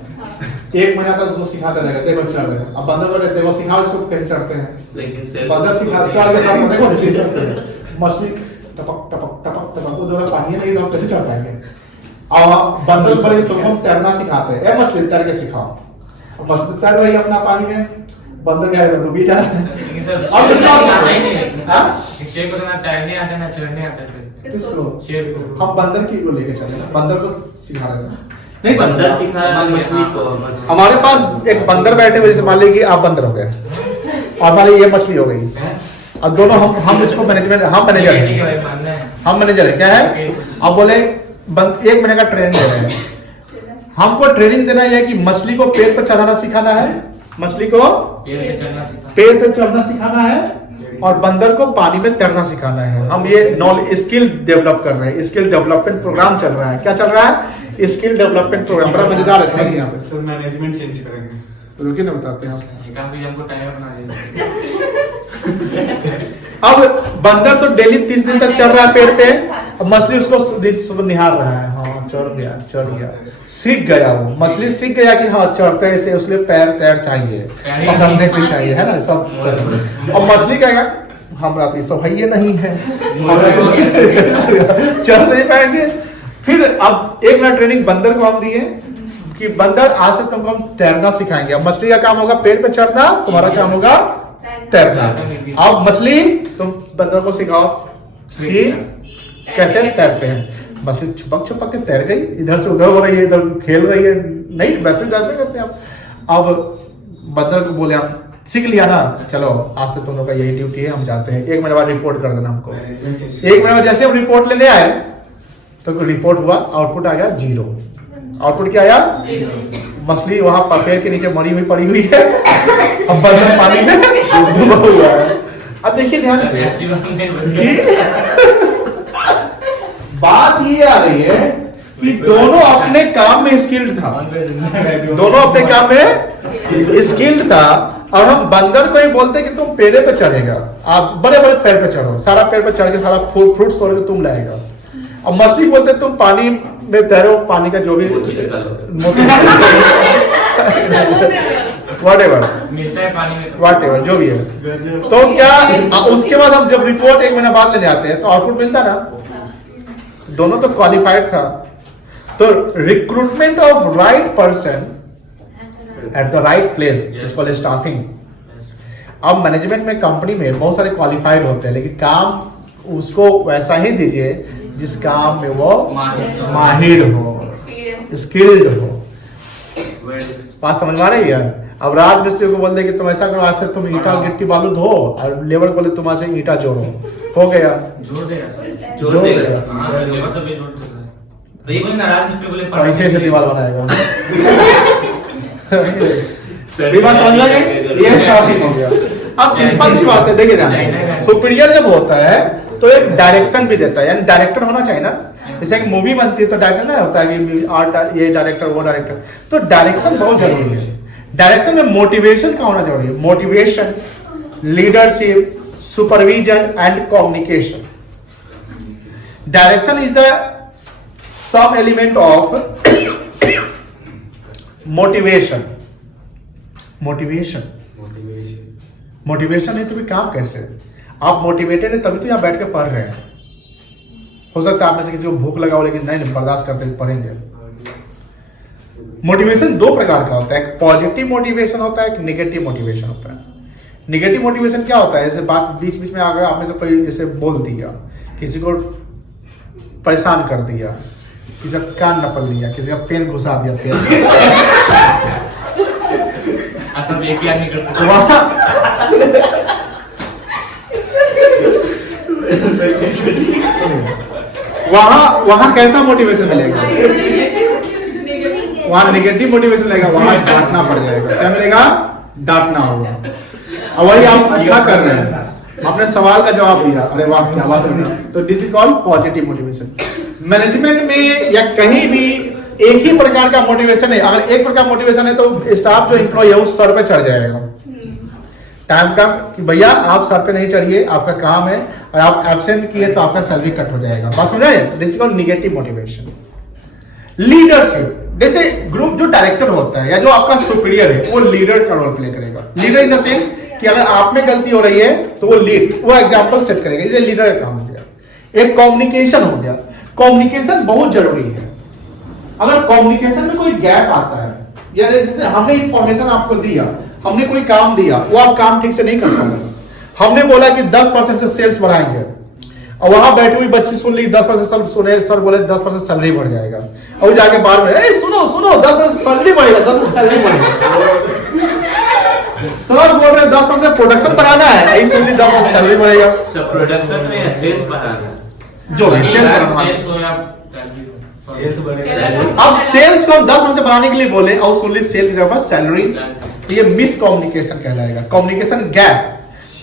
1 महीना तक उसको सिखाते रहेगा, देखो चढ़ रहे हैं। अब बंदर बोले देखो सिखाओ इसको कैसे चढ़ते हैं, लेकिन बंदर सिखा चढ़ के साथ देखो कैसे चढ़ते हैं। मछली टपक टपक टपक टपक वो जो पानी नहीं तो कैसे चढ़ पाएंगे। और बंदर बोले तुमको हम तैरना सिखाते हैं, ए मछली तैर के सिखाओ। अब मछली तैर रही है अपना पानी में, बंदर क्या है डूबी जा रहा है। अब शेर को ना तैरने आता ना चढ़ने आता है। किसको? शेर को। हम बंदर की को लेके चले ना, बंदर को सिखा रहे थे। नहीं बंदर सिखाया मछली को। हमारे पास एक बंदर बैठे हुए, जैसे मान लीजिए आप बंदर हो गए और मान लीजिए ये मछली हो गई। अब दोनों हम इसको मैनेजमेंट, हम मैनेजर हैं, हम मैनेजर है क्या है। अब बोले एक महीने का ट्रेनिंग दे रहे हैं, हमको ट्रेनिंग देना यह है कि मछली को पेड़ पर चढ़ाना सिखाना है, मछली को पेड़ पे चढ़ना सिखाना है और बंदर को पानी में तैरना सिखाना है। हम ये नॉलेज स्किल डेवलप कर रहे हैं, स्किल डेवलपमेंट प्रोग्राम चल रहा है। क्या चल रहा है? Skill development program. बड़ा मजेदार है यहाँ पे। सर मैनेजमेंट चेंज करेंगे, रुकिए ना बताते हैं हमको टाइम बना अब बंदर तो डेली 30 दिन तक चल रहा है पेड़ पे, अब मछली उसको निहार रहा है। हाँ चढ़ गया, सीख गया वो मछली, सीख गया कि हाँ चढ़ते हैं, उसके पैर तैर चाहिए, पकड़ने के चाहिए, है ना सब। और मछली कहेगा हमरा तो सब है नहीं है, चढ़ नहीं पाएंगे। फिर अब 1 महीना ट्रेनिंग बंदर को हम दिए कि बंदर आज से तुमको हम तैरना सिखाएंगे। अब मछली का काम होगा पेड़ पे चढ़ना, तुम्हारा काम होगा तैरना। अब मछली तुम बंदर को सिखाओ कि कैसे तैरते हैं। मछली छुपक छुपक के तैर गई, इधर से उधर हो रही है, इधर खेल रही है, नहीं वेस्टर्न टाइप में करते हैं आप। अब बंदर को बोले आप सीख लिया ना, चलो आज से तुम लोग का यही ड्यूटी है, हम जाते हैं। 1 महीने बाद रिपोर्ट कर देना हमको। 1 महीने बाद जैसे हम रिपोर्ट लेने आए तो रिपोर्ट हुआ, आउटपुट आ गया 0। आउटपुट क्या आया? मछली वहां पेड़ के नीचे मरी हुई पड़ी हुई है, अब बंदर पानी में डूबा हुआ है। अब देखिए ध्यान से, बात ये आ रही है कि दोनों अपने काम में स्किल्ड था, दोनों अपने काम में स्किल्ड था। और हम बंदर को ही बोलते कि तुम पेड़े पे चढ़ेगा, आप बड़े बड़े पेड़ पे चढ़ो, सारा पेड़ पे चढ़ के सारा फ्रूट तोड़ के तुम लाएगा। और मछली बोलते तुम पानी में तैरो, पानी का जो भी whatever जो भी है। तो क्या उसके बाद हम जब रिपोर्ट 1 महीना बाद लेने आते हैं तो आउटपुट मिलता ना, दोनों तो क्वालिफाइड था। तो recruitment of right person at the right place is called staffing. अब मैनेजमेंट में कंपनी में बहुत सारे क्वालिफाइड होते हैं, लेकिन काम उसको वैसा ही दीजिए जिस काम में वो माहिर हो, स्किल्ड हो। बात समझ में आ रही है? अब राज मिस्त्री को बोलते कि तुम ऐसा करो, आज से तुम ईंटा गिट्टी बालू धो, और लेबर बोले तुम आज से ईंटा जोड़ो, हो गया, जोड़ देगा। पैसे से दीवार बनाएगा। बात समझ में? ये स्टाफिंग हो गया। अब सिंपल सी बात है, देखिए ना, सुपीरियर जब होता है तो एक डायरेक्शन भी देता है, यानी डायरेक्टर होना चाहिए ना। जैसे एक मूवी बनती है तो डायरेक्टर ना होता है कि आर्ट ये डायरेक्टर वो डायरेक्टर, तो डायरेक्शन बहुत जरूरी है। डायरेक्शन में मोटिवेशन का होना जरूरी है, motivation, leadership, supervision and communication. Direction is the sub element of motivation. Motivation नहीं तो भी काम कैसे? आप मोटिवेटेड है तभी तो यहाँ बैठ के पढ़ रहे हैं। हो सकता है आप में से किसी को भूख लगा हो लेकिन नहीं बर्दाश्त करते पढ़ेंगे। मोटिवेशन दो प्रकार का होता है, एक पॉजिटिव मोटिवेशन होता है, एक नेगेटिव मोटिवेशन होता है। नेगेटिव मोटिवेशन क्या होता है, जैसे बात बीच बीच में अगर आप में से कोई जैसे बोल दिया, किसी को परेशान कर दिया, किसी का कान नपल दिया, किसी का पेन घुसा दिया पेन सब एक ही आदमी करता है। वहां कैसा मोटिवेशन मिलेगा? वहां नेगेटिव मोटिवेशन मिलेगा, वहां डांटना पड़ जाएगा। क्या मिलेगा? डांटना होगा। और वही आप अच्छा कर रहे हैं, आपने सवाल का जवाब दिया, अरे वाह क्या बात है, तो this is called positive motivation. Management में या कहीं भी एक ही प्रकार का मोटिवेशन है। अगर एक प्रकार मोटिवेशन है तो स्टाफ जो एम्प्लॉय है उस सर पे चढ़ जाएगा टाइम का कि भैया आप सर पे नहीं चढ़िए, आपका काम है, और आप एब्सेंट किए तो आपका सैलरी कट हो जाएगा। बात समझ रहे हैं? This is called negative motivation. Leadership, जैसे ग्रुप जो डायरेक्टर होता है या जो आपका सुपीरियर है वो लीडर का रोल प्ले करेगा। लीडर इन द सेंस कि अगर आप में गलती हो रही है तो वो एग्जांपल सेट करेगा, इसे लीडर का काम हो गया। एक कम्युनिकेशन हो गया, कम्युनिकेशन बहुत जरूरी है। अगर कम्युनिकेशन में कोई गैप आता है, या जैसे हमने इंफॉर्मेशन आपको दिया, हमने कोई काम दिया, वो आप काम ठीक से नहीं कर पाएंगे। हमने बोला कि 10% से सेल्स बढ़ाएंगे, और वहां बैठी हुई बच्ची सुन ली 10% सुने, सर बोले 10% सैलरी बढ़ जाएगा, और जाके बाहर में सुनो सुनो 10% सैलरी बढ़ेगा, 10% सैलरी बढ़ेगा। सर बोल रहे 10% प्रोडक्शन बढ़ाना है, यही सुन ली 10% सैलरी बढ़ेगा। प्रोडक्शन में सेल्स बढ़ाना, जो अब सेल्स को हम 10% बढ़ाने के लिए बोले और सुन ली सेल की जगह सैलरी, ये मिस कम्युनिकेशन कहलाएगा, कम्युनिकेशन गैप।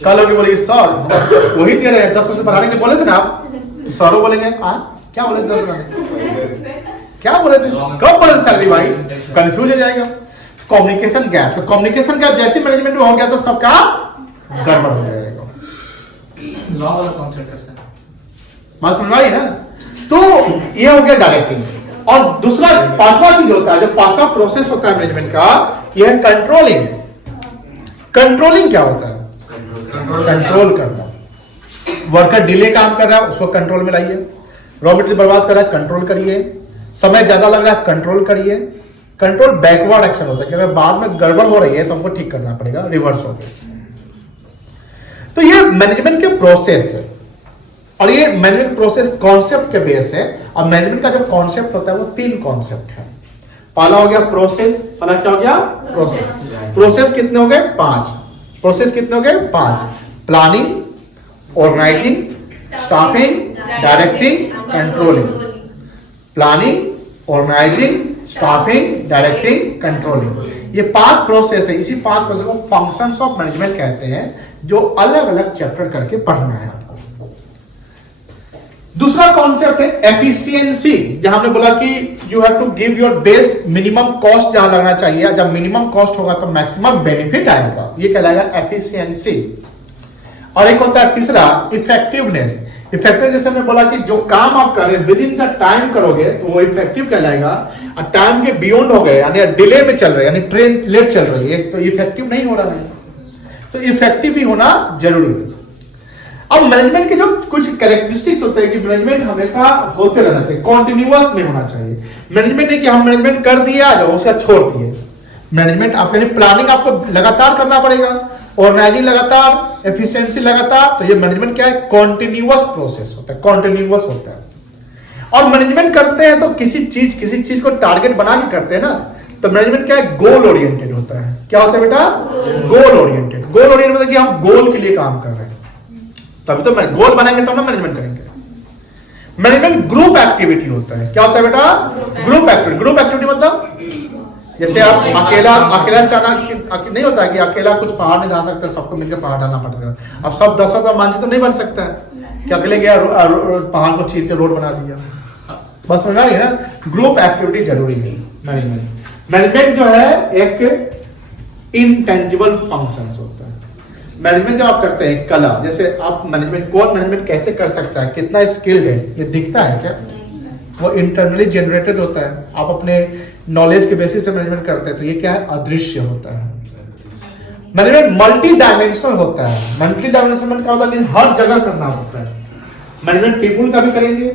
कल होगी बोलेगी सर वही दे रहे हैं 10% बढ़ाने के लिए बोले थे ना आप, तो सर बोलेंगे क्या बोले 10%, क्या बोले थे, कब बोले सैलरी भाई, कंफ्यूज हो जाएगा। कम्युनिकेशन गैप, तो कम्युनिकेशन गैप जैसे मैनेजमेंट में हो गया तो सबका गड़बड़ हो जाएगा। लॉ वाला कॉन्सेप्ट है सर, बात समझ आई ना? तो ये हो गया डायरेक्टिंग। और दूसरा पांचवा चीज होता है, जो पांचवा प्रोसेस होता है मैनेजमेंट का, यह है कंट्रोलिंग। कंट्रोलिंग क्या होता है? कंट्रोल करना। वर्कर डिले काम कर रहा है उसको कंट्रोल में लाइए, रॉ मटेरियल बर्बाद कर रहा है कंट्रोल करिए, समय ज्यादा लग रहा है कंट्रोल करिए। कंट्रोल बैकवर्ड एक्शन होता है कि अगर बाद में गड़बड़ हो रही है तो हमको ठीक करना पड़ेगा, रिवर्स हो गया। तो ये मैनेजमेंट के प्रोसेस है, और ये मैनेजमेंट प्रोसेस कॉन्सेप्ट के बेस है। और मैनेजमेंट का जो कॉन्सेप्ट होता है वो 3 कॉन्सेप्ट है। पहला हो गया प्रोसेस, पहला क्या हो गया? प्रोसेस। प्रोसेस कितने हो गए? 5। प्रोसेस कितने हो गए? 5। Planning, organising, staffing, directing, controlling. Planning, organising, staffing, directing, controlling, ये 5 प्रोसेस है। इसी 5 प्रोसेस को फंक्शंस ऑफ मैनेजमेंट कहते हैं, जो अलग अलग चैप्टर करके पढ़ना है आपको। दूसरा कॉन्सेप्ट है एफिशिएंसी, जहां हमने बोला कि you have to give your best, minimum cost जहां लगना चाहिए, जब मिनिमम कॉस्ट होगा तो मैक्सिमम बेनिफिट आएगा, ये कहलाएगा एफिशिएंसी। और एक होता है तीसरा इफेक्टिवनेस। इफेक्टिव जैसे हमने बोला कि जो काम आप कर रहे हैं विद इन द टाइम करोगे तो वो इफेक्टिव कहलाएगा, और टाइम के बियॉन्ड हो गए यानी डिले में चल रहे, यानी ट्रेन लेट चल रही है, तो इफेक्टिव नहीं हो रहा है। तो इफेक्टिव भी होना जरूरी है। अब मैनेजमेंट के जो कुछ कैरेक्टरिस्टिक्स होते हैं कि मैनेजमेंट हमेशा होते रहना चाहिए, कॉन्टिन्यूअस में होना चाहिए। मैनेजमेंट नहीं कि हम मैनेजमेंट कर दिया उसका छोड़ दिए। मैनेजमेंट आपके लिए प्लानिंग आपको लगातार करना पड़ेगा, ऑर्गेनाइजिंग लगातार, एफिशिएंसी लगातार। तो ये मैनेजमेंट क्या है? कॉन्टिन्यूअस प्रोसेस होता है, कॉन्टिन्यूअस होता है। और मैनेजमेंट करते हैं तो किसी चीज को टारगेट बना के करते हैं ना, तो मैनेजमेंट क्या है? गोल ओरिएंटेड होता है। क्या होता है बेटा? Goal oriented. गोल ओरिएंटेड मतलब कि हम गोल के लिए काम कर रहे हैं, तभी तो गोल बनाएंगे तब ना मैनेजमेंट करेंगे। मैनेजमेंट ग्रुप एक्टिविटी होता है। क्या होता है बेटा? Group activity. ग्रुप एक्टिविटी मतलब जैसे आप अकेला चाहना नहीं होता है कि अकेला कुछ पहाड़ नहीं ढा सकते, सबको मिलकर पहाड़ डालना पड़ता है। अब सब 10 का मानचित्र तो नहीं बन सकता है कि अकेले गया पहाड़ को चीर के रोड बना दिया। बस समझ रही है ना? ग्रुप एक्टिविटी जरूरी है मैनेजमेंट जो है एक इनटेंजिबल फंक्शंस होता है। मैनेजमेंट जब आप करते हैं कला, जैसे आप मैनेजमेंट, कौन मैनेजमेंट कैसे कर सकता है, कितना स्किल्ड है, ये दिखता है क्या? वो इंटरनली जनरेटेड होता है। आप अपने नॉलेज के बेसिस से मैनेजमेंट करते हैं, तो ये क्या है? अदृश्य होता है। मैनेजमेंट मल्टी डायमेंशनल होता है। मल्टी डायमेंशनल क्या होता है कि हर जगह करना होता है। मैनेजमेंट पीपुल का भी करेंगे,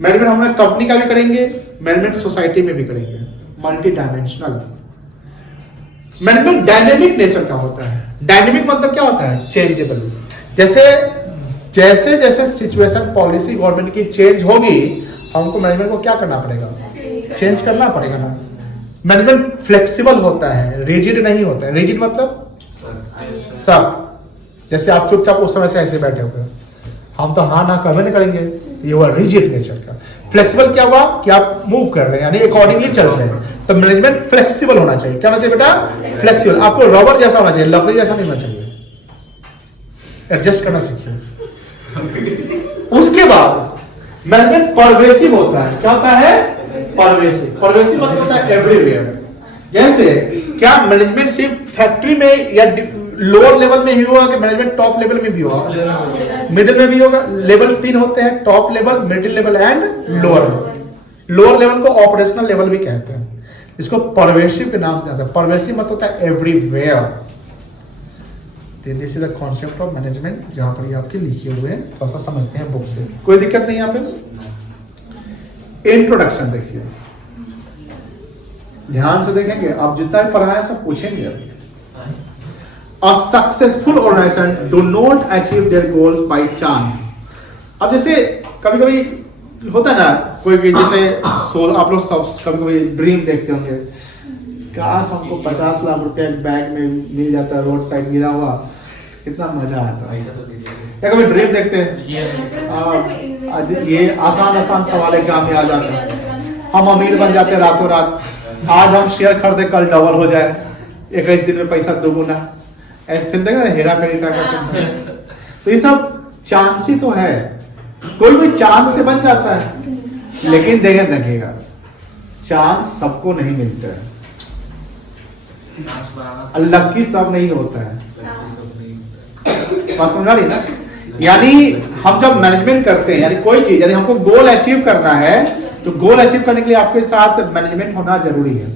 मैनेजमेंट हमारे कंपनी का भी करेंगे, मैनेजमेंट सोसाइटी में भी करेंगे। Multi dimensional. Management dynamic nature का होता है। डायनेमिक मतलब क्या होता है? चेंजेबल। जैसे जैसे जैसे सिचुएशन पॉलिसी गवर्नमेंट की चेंज होगी, हमको मैनेजमेंट को क्या करना पड़ेगा? चेंज करना पड़ेगा ना। मैनेजमेंट फ्लेक्सिबल होता है, रिजिड नहीं होता है। रिजिड मतलब सख्त। जैसे आप चुपचाप उस समय से ऐसे बैठे हो गए, हम तो हाँ ना करवे नहीं करेंगे, तो ये हुआ रिजिड नेचर का। फ्लेक्सिबल क्या हुआ कि आप मूव कर रहे हैं, यानी अकॉर्डिंगली चल रहे हैं। तो मैनेजमेंट फ्लेक्सिबल होना चाहिए। क्या होना चाहिए बेटा? फ्लेक्सिबल। आपको रबर जैसा होना चाहिए, लकड़ी जैसा नहीं होना चाहिए। एडजस्ट करना सीखिए। उसके बाद मैनेजमेंट परवेसिव होता है। क्या होता है? परवेसिव। परवेसिव मतलब होता है एवरीवेयर। जैसे क्या मैनेजमेंट सिर्फ फैक्ट्री में या लोअर लेवल में ही होगा कि मैनेजमेंट टॉप लेवल में भी होगा? मिडिल में भी होगा। लेवल 3 होते हैं, top level, middle level and lower level. Lower level को ऑपरेशनल लेवल भी कहते हैं। इसको परवेसिव के नाम से जाता है। परवेसिव मतलब होता है everywhere. This is the concept of management, जहां पर ये आपके लिखे हुए हैं, थोड़ा सा समझते हैं बुक से, कोई दिक्कत नहीं यहाँ पे। इंट्रोडक्शन देखिए, ध्यान से देखेंगे, आप जितना भी पढ़ा है सब पूछेंगे। A successful organization do not achieve their goals by chance। अब जैसे कभी कभी होता है ना, कोई भी जैसे आप लोग सब कभी कभी ड्रीम देखते होंगे, काश हमको 50 लाख रुपया बैग में मिल जाता, रोड साइड गिरा हुआ, कितना मजा आता। या कभी ड्रीम देखते हैं, ये आसान आसान सवाल एग्जाम में आ जाते हैं, हम अमीर बन जाते हैं रातों रात, आज हम शेयर खरीदे कल डबल हो जाए, 21 दिन में पैसा दोगुना, ऐसे फिर देखा हेरा फेरी का करते हैं। तो ये सब चांस ही तो है, कोई भी चांस से बन जाता है, लेकिन देखें देखिएगा चांस सबको नहीं मिलता है, लकी सब नहीं होता है। बात समझ आ रही ना? यानी हम जब मैनेजमेंट करते हैं, यानी कोई चीज, यानी हमको गोल अचीव करना है, तो गोल अचीव करने के लिए आपके साथ मैनेजमेंट होना जरूरी है।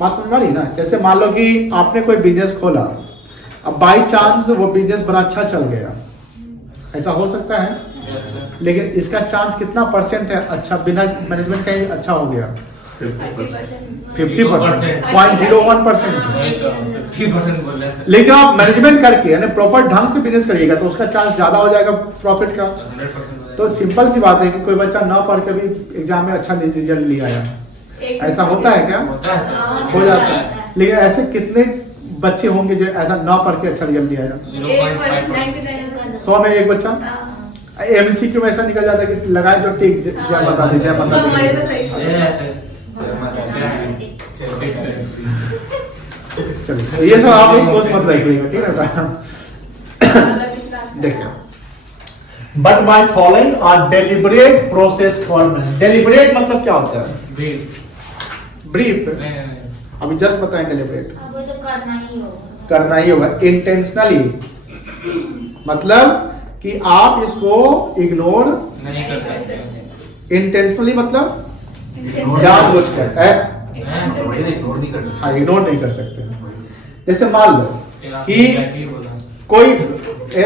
बात समझ आ रही ना? जैसे मान लो कि आपने कोई बिजनेस खोला, अब बाई चांस वो बिजनेस बड़ा अच्छा चल गया, ऐसा हो सकता है, लेकिन इसका चांस कितना परसेंट है अच्छा बिना मैनेजमेंट का ही अच्छा हो गया? 50%, 0.01%। लेकिन आप मैनेजमेंट करके यानी प्रॉपर ढंग से बिजनेस करिएगा तो उसका चांस ज्यादा हो जाएगा प्रॉफिट का। तो सिंपल सी बात है कि कोई बच्चा ना पढ़ के भी एग्जाम में अच्छा रिजल्ट ले आया, ऐसा होता है क्या? हो जाता है। लेकिन ऐसे कितने बच्चे होंगे जो ऐसा ना पढ़ के अच्छा रिजल्ट ले आया? 100 में एक बच्चा। एमसीक्यू में ऐसा निकल जाता है कि लगाए जो टिक जय बता दी, जय बता दी। चलिए ये सब आप लोग सोच मत रखिएगा, ठीक है? देखिए, but by following a deliberate process for management. Deliberate मतलब क्या होता है? ब्रीफ। अभी जस्ट बताएं डेलिबरेट। अब तो करना ही होगा। इंटेंशनली मतलब कि आप इसको इग्नोर नहीं कर सकते। इंटेंशनली मतलब जानबूझकर इग्नोर नहीं कर सकते। हाँ, इग्नोर नहीं कर सकते। जैसे मान लो कि कोई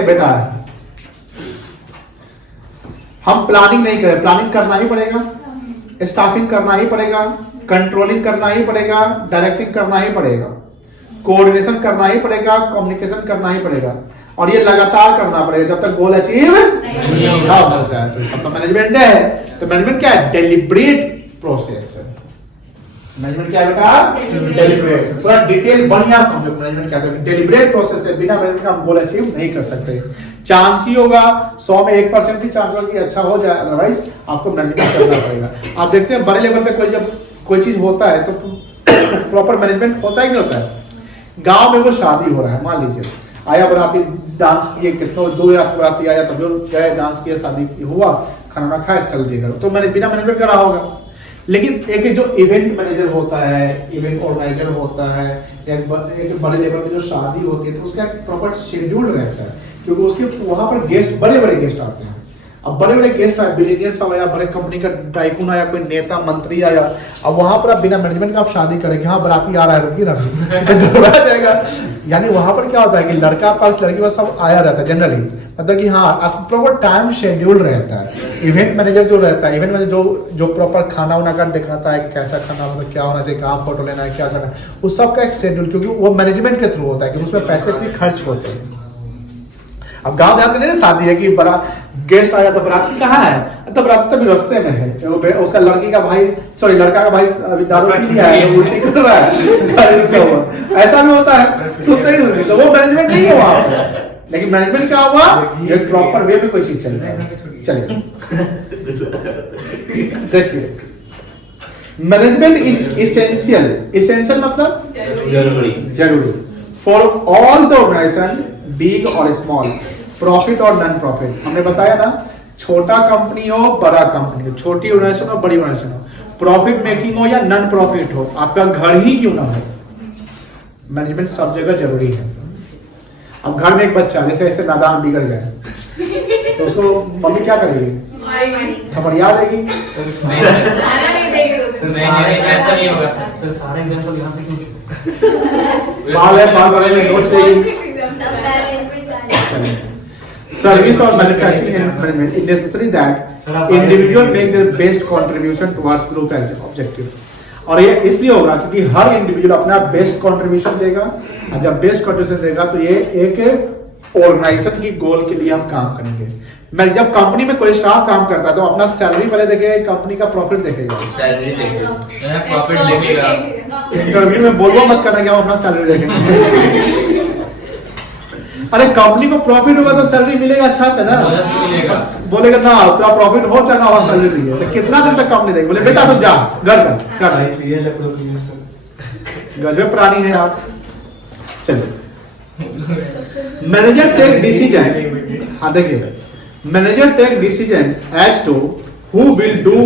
बेटा है, हम प्लानिंग नहीं करें, प्लानिंग करना ही पड़ेगा, स्टाफिंग करना ही पड़ेगा, कंट्रोलिंग करना ही पड़ेगा, डायरेक्टिंग करना ही पड़ेगा, कोऑर्डिनेशन करना ही पड़ेगा, कम्युनिकेशन करना ही पड़ेगा, और ये लगातार करना पड़ेगा जब तक गोल अचीव नहीं हो जाए। तो सब तो मैनेजमेंट है। तो मैनेजमेंट क्या है? डेलिब्रेट प्रोसेस है। मैनेजमेंट क्या है बेटा? डेलिब्रेट। पूरा डिटेल बढ़िया समझो मैनेजमेंट क्या है। डेलिब्रेट प्रोसेस है, बिना मैनेजमेंट का हम गोल अचीव नहीं कर सकते। चांस ही होगा 100 में 1% ही चांस होगा कि अच्छा हो जाए, अदरवाइज आपको मैनेजमेंट करना पड़ेगा। आप देखते हैं बड़े लेवल पे कोई जब कोई चीज होता है तो प्रॉपर मैनेजमेंट होता है कि नहीं होता है? गांव में वो शादी हो रहा है, मान लीजिए आया बराती, डांस किए, कितना 2 रात बराती आया, तब जो गए डांस किया, शादी हुआ, खाना खाया, चल दिए घर, तो मैंने बिना मैनेजमेंट करा होगा। लेकिन एक जो इवेंट मैनेजर होता है, इवेंट ऑर्गेनाइजर होता है, एक बड़े लेवल पे जो शादी होती है तो उसका एक प्रॉपर शेड्यूल रहता है, क्योंकि उसके वहां पर गेस्ट बड़े बड़े गेस्ट आते हैं। अब बड़े बड़े गेस्ट आए, बिलियनियर्स आया, बड़े कंपनी का टाइकून आया, कोई नेता मंत्री आया, अब वहां पर आप बिना मैनेजमेंट का आप शादी करेंगे, हाँ बराती आ रहा है रुकिए ना दौड़ा जाएगा। यानी वहां पर क्या होता है कि लड़का पास लड़की पास सब आया रहता है जनरली, मतलब कि हाँ प्रॉपर टाइम शेड्यूल रहता है। इवेंट मैनेजर जो रहता है, इवेंट मैनेजर जो प्रॉपर खाना वाना का दिखाता है, कैसा खाना मतलब क्या होना चाहिए, कहाँ फोटो लेना है, क्या करना है, उस सब का एक शेड्यूल, क्योंकि वो मैनेजमेंट के थ्रू होता है कि उसमें पैसे भी खर्च होते हैं। अब गांव देहात में नहीं शादी है कि बड़ा गेस्ट आया तो बराती कहाँ है, तो बराती तो रास्ते में है, उसका लड़की का भाई सॉरी लड़का का भाई अभी दारू पी लिया है, उल्टी कर रहा है, गाड़ी रुका हुआ, ऐसा भी होता है, सुनते ही नहीं, तो वो मैनेजमेंट नहीं है वहां पर। लेकिन मैनेजमेंट क्या हुआ, एक प्रॉपर वे में कोई चीज चल रहा है। चलिए देखिए, मैनेजमेंट इज इसेंशियल मतलब जरूरी for all the organisation big और स्मॉल, प्रॉफिट और नॉन प्रॉफिट। हमने बताया ना, छोटा कंपनी हो बड़ा कंपनी हो, छोटी ऑर्गेनाइजेशन हो बड़ी ऑर्गेनाइजेशन हो, प्रॉफिट मेकिंग हो या नॉन प्रॉफिट हो, आपका घर ही क्यों ना हो, मैनेजमेंट सब जगह जरूरी है। अब घर में एक बच्चा जैसे ऐसे नादान बिगड़ जाए तो उसको मम्मी क्या करेगी, थपड़िया देगी। ऐसा नहीं होगा सर, सारे एग्जाम्पल यहाँ से क्यों? बाल है, बाल वाले में नोट चाहिए। Service or manufacturing environment is necessary that individual make their best contribution towards group objective। और ये इसलिए होगा क्योंकि हर इंडिविजुअल अपना बेस्ट कंट्रीब्यूशन देगा, और जब बेस्ट कंट्रीब्यूशन देगा तो ये एक ऑर्गेनाइजेशन की गोल के लिए हम काम करेंगे। मैं जब कंपनी में कोई स्टाफ काम करता है तो अपना सैलरी पहले देखेगा, कंपनी का प्रॉफिट देखेगा, सैलरी देखेगा, प्रॉफिट देखेगा। इंटरव्यू में बोलवा मत करना कि हम अपना सैलरी देखेंगे। अरे कंपनी को प्रॉफिट होगा तो सैलरी मिलेगा अच्छा से ना, बोलेगा ना तेरा प्रॉफिट हो चाहे ना हो सैलरी नहीं है, तो कितना दिन तक कंपनी देगी, बोले बेटा तो जा घर कर गजब प्राणी है आप। चलिए, मैनेजर टेक डिसीजन, हाँ देखिए, manager take decision as to who will do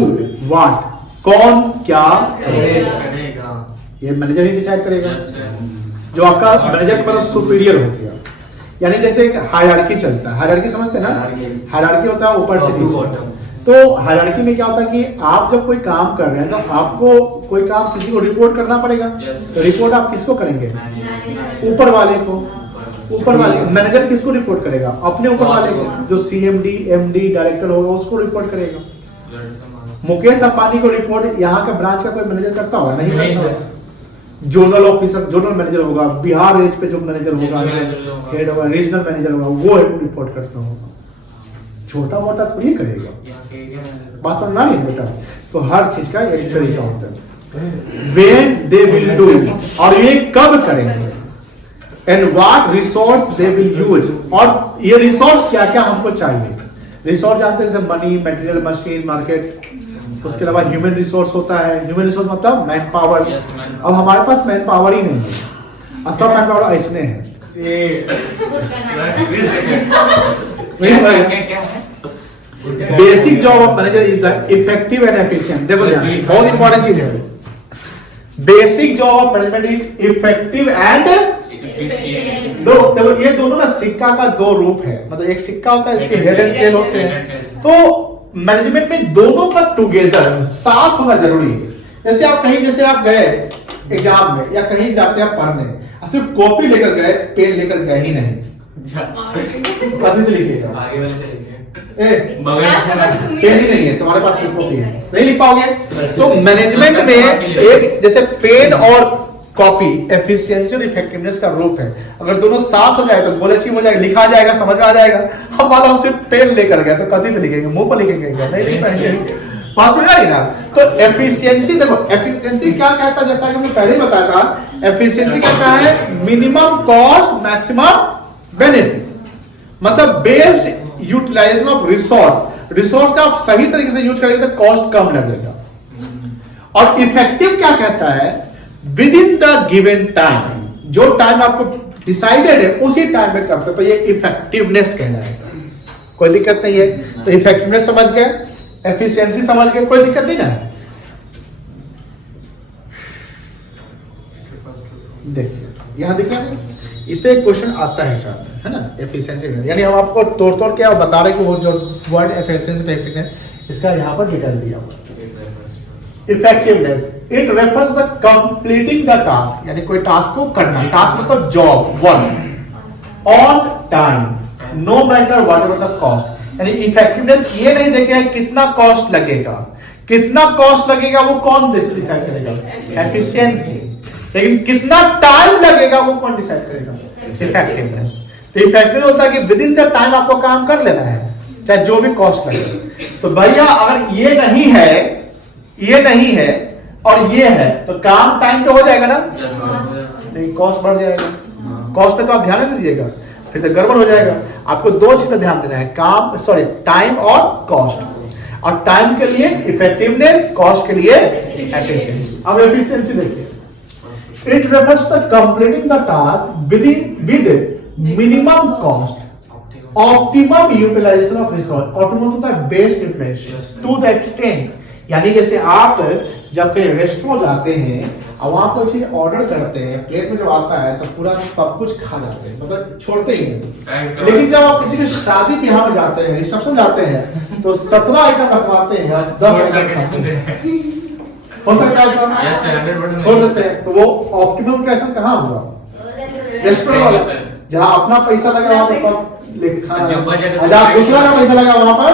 what, कौन क्या करेगा, ये मैनेजर ही डिसाइड करेगा। जो आपका मैनेजर के पास सुपीरियर हो गया, यानी जैसे एक हायरार्की चलता है, हायरार्की समझते हैं ना, हायरार्की होता है ऊपर से नीचे। तो हायरार्की में क्या होता है कि आप जब कोई काम कर रहे हैं तो आपको कोई काम किसी को रिपोर्ट करना पड़ेगा, तो रिपोर्ट आप किसको करेंगे, ऊपर वाले को। ऊपर वाले मैनेजर किसको रिपोर्ट करेगा, अपने ऊपर वाले को, जो सीएमडी एमडी डायरेक्टर होगा उसको रिपोर्ट करेगा। मुकेश अंबानी को रिपोर्ट यहाँ का ब्रांच का कोई मैनेजर करता होगा, नहीं करता। जोनल ऑफिसर, जोनल मैनेजर होगा, बिहार रेंज पे जो मैनेजर होगा, हेड होगा, रीजनल मैनेजर होगा, वो रिपोर्ट करता होगा, छोटा मोटा थोड़ी करेगा। बात समझना नहीं बेटा, तो हर चीज का एक तरीका होता है। व्हेन दे विल डू, और ये कब करेंगे, and what resource they will use, और ये रिसोर्स क्या क्या हमको चाहिए। रिसोर्स जानते हैं जैसे मनी, मटेरियल, मशीन, मार्केट, उसके अलावा ह्यूमन रिसोर्स होता है। ह्यूमन रिसोर्स मतलब मैन पावर। अब हमारे पास मैन पावर ही नहीं है, और सब मैन पावर ऐसने हैं। Basic job of manager is the effective and efficient. देखो बहुत इंपॉर्टेंट चीज है, basic job of management is effective and देखो ये दोनों ना सिक्का का दो रूप है, मतलब एक सिक्का होता है, इसके हेड एंड टेल होते हैं। तो मैनेजमेंट में दोनों का टुगेदर साथ होना जरूरी है। जैसे आप कहीं, जैसे आप गए एग्जाम में या कहीं जाते हैं पढ़ने, सिर्फ कॉपी लेकर गए, पेन लेकर गए ही नहीं, कभी से लिखिएगा, आगे वाले से पेन ही नहीं है तुम्हारे पास, सिर्फ कॉपी है, नहीं लिख पाओगे। तो मैनेजमेंट में एक जैसे पेन और कॉपी एफिशिएंसी और इफेक्टिवनेस का रूप है। अगर दोनों साथ हो जाए तो गोल अचीव हो जाएगा, लिखा जाएगा, समझ में आ जाएगा। हम वाला हम सिर्फ पेन लेकर गए तो कभी पे लिखेंगे, मुंह पर लिखेंगे, नहीं लिख पाएंगे। पास हो जाएगी ना। तो एफिशिएंसी देखो, एफिशिएंसी क्या कहता है, जैसा कि हमने पहले ही बताया था, एफिशिएंसी क्या है, मिनिमम कॉस्ट मैक्सिमम बेनिफिट, मतलब based utilisation of resource. Resource का आप सही तरीके से यूज करेंगे तो कॉस्ट कम लगेगा। और इफेक्टिव क्या कहता है, with in the given time, जो टाइम आपको डिसाइडेड है उसी टाइम में करते, तो ये इफेक्टिवनेस कहलाएगा। कोई दिक्कत नहीं है। तो इफेक्टिवनेस समझ गए, एफिशिएंसी समझ गए, कोई दिक्कत नहीं ना। देखिए यहां दिख रहा है, इससे एक क्वेश्चन आता है एग्जाम में, है ना, एफिशिएंसी में, यानी हम आपको तोड़ के बता रहे कि वो जो वर्ड एफिशिएंसी पे इसका यहाँ पर डिटेल दिया हुआ। Effectiveness, it refers the completing the task, यानी कोई टास्क को करना, टास्क मतलब job, work on time, no matter whatever the cost. यानी इफेक्टिवनेस ये नहीं देखेगा कितना कॉस्ट लगेगा, कितना कॉस्ट लगेगा वो कौन डिसाइड करेगा, एफिशिएंसी, लेकिन कितना टाइम लगेगा वो कौन डिसाइड करेगा, इफेक्टिवनेस। तो इफेक्टिव होता है कि विद इन द टाइम आपको काम कर लेना है, चाहे जो भी कॉस्ट लगे। तो भैया अगर ये नहीं है और ये है तो काम टाइम पे हो जाएगा ना, नहीं कॉस्ट बढ़ जाएगा, कॉस्ट पे तो आप ध्यान नहीं दीजिएगा, फिर तो गड़बड़ हो जाएगा। आपको दो चीज पे ध्यान देना है, टाइम और कॉस्ट, और टाइम के लिए इफेक्टिवनेस, कॉस्ट के लिए एफिशिएंसी। अब एफिशिएंसी देखिए, it refers the completing the task with minimum cost, optimum utilisation of resource. Optimum होता है best utilisation to the extent, यानी जैसे आप जब कहीं रेस्टोरेंट जाते हैं और वहां कोई चीज ऑर्डर करते हैं, प्लेट में जो आता है तो पूरा सब कुछ खा जाते हैं, मतलब छोड़ते ही नहीं। लेकिन जब आप किसी की शादी ब्याह में जाते हैं, रिसेप्शन जाते हैं, तो 17 आइटम रखवाते हैं, 10 आइटम खाते हैं, हो सकता है सर छोड़ देते हैं। तो वो ऑप्टिमम यूटिलाइजेशन कहाँ हुआ, रेस्टोरेंट वाला, जहाँ अपना पैसा लगा वहां पर सब लेके खाना, जहाँ दूसरा का पैसा लगा वहां पर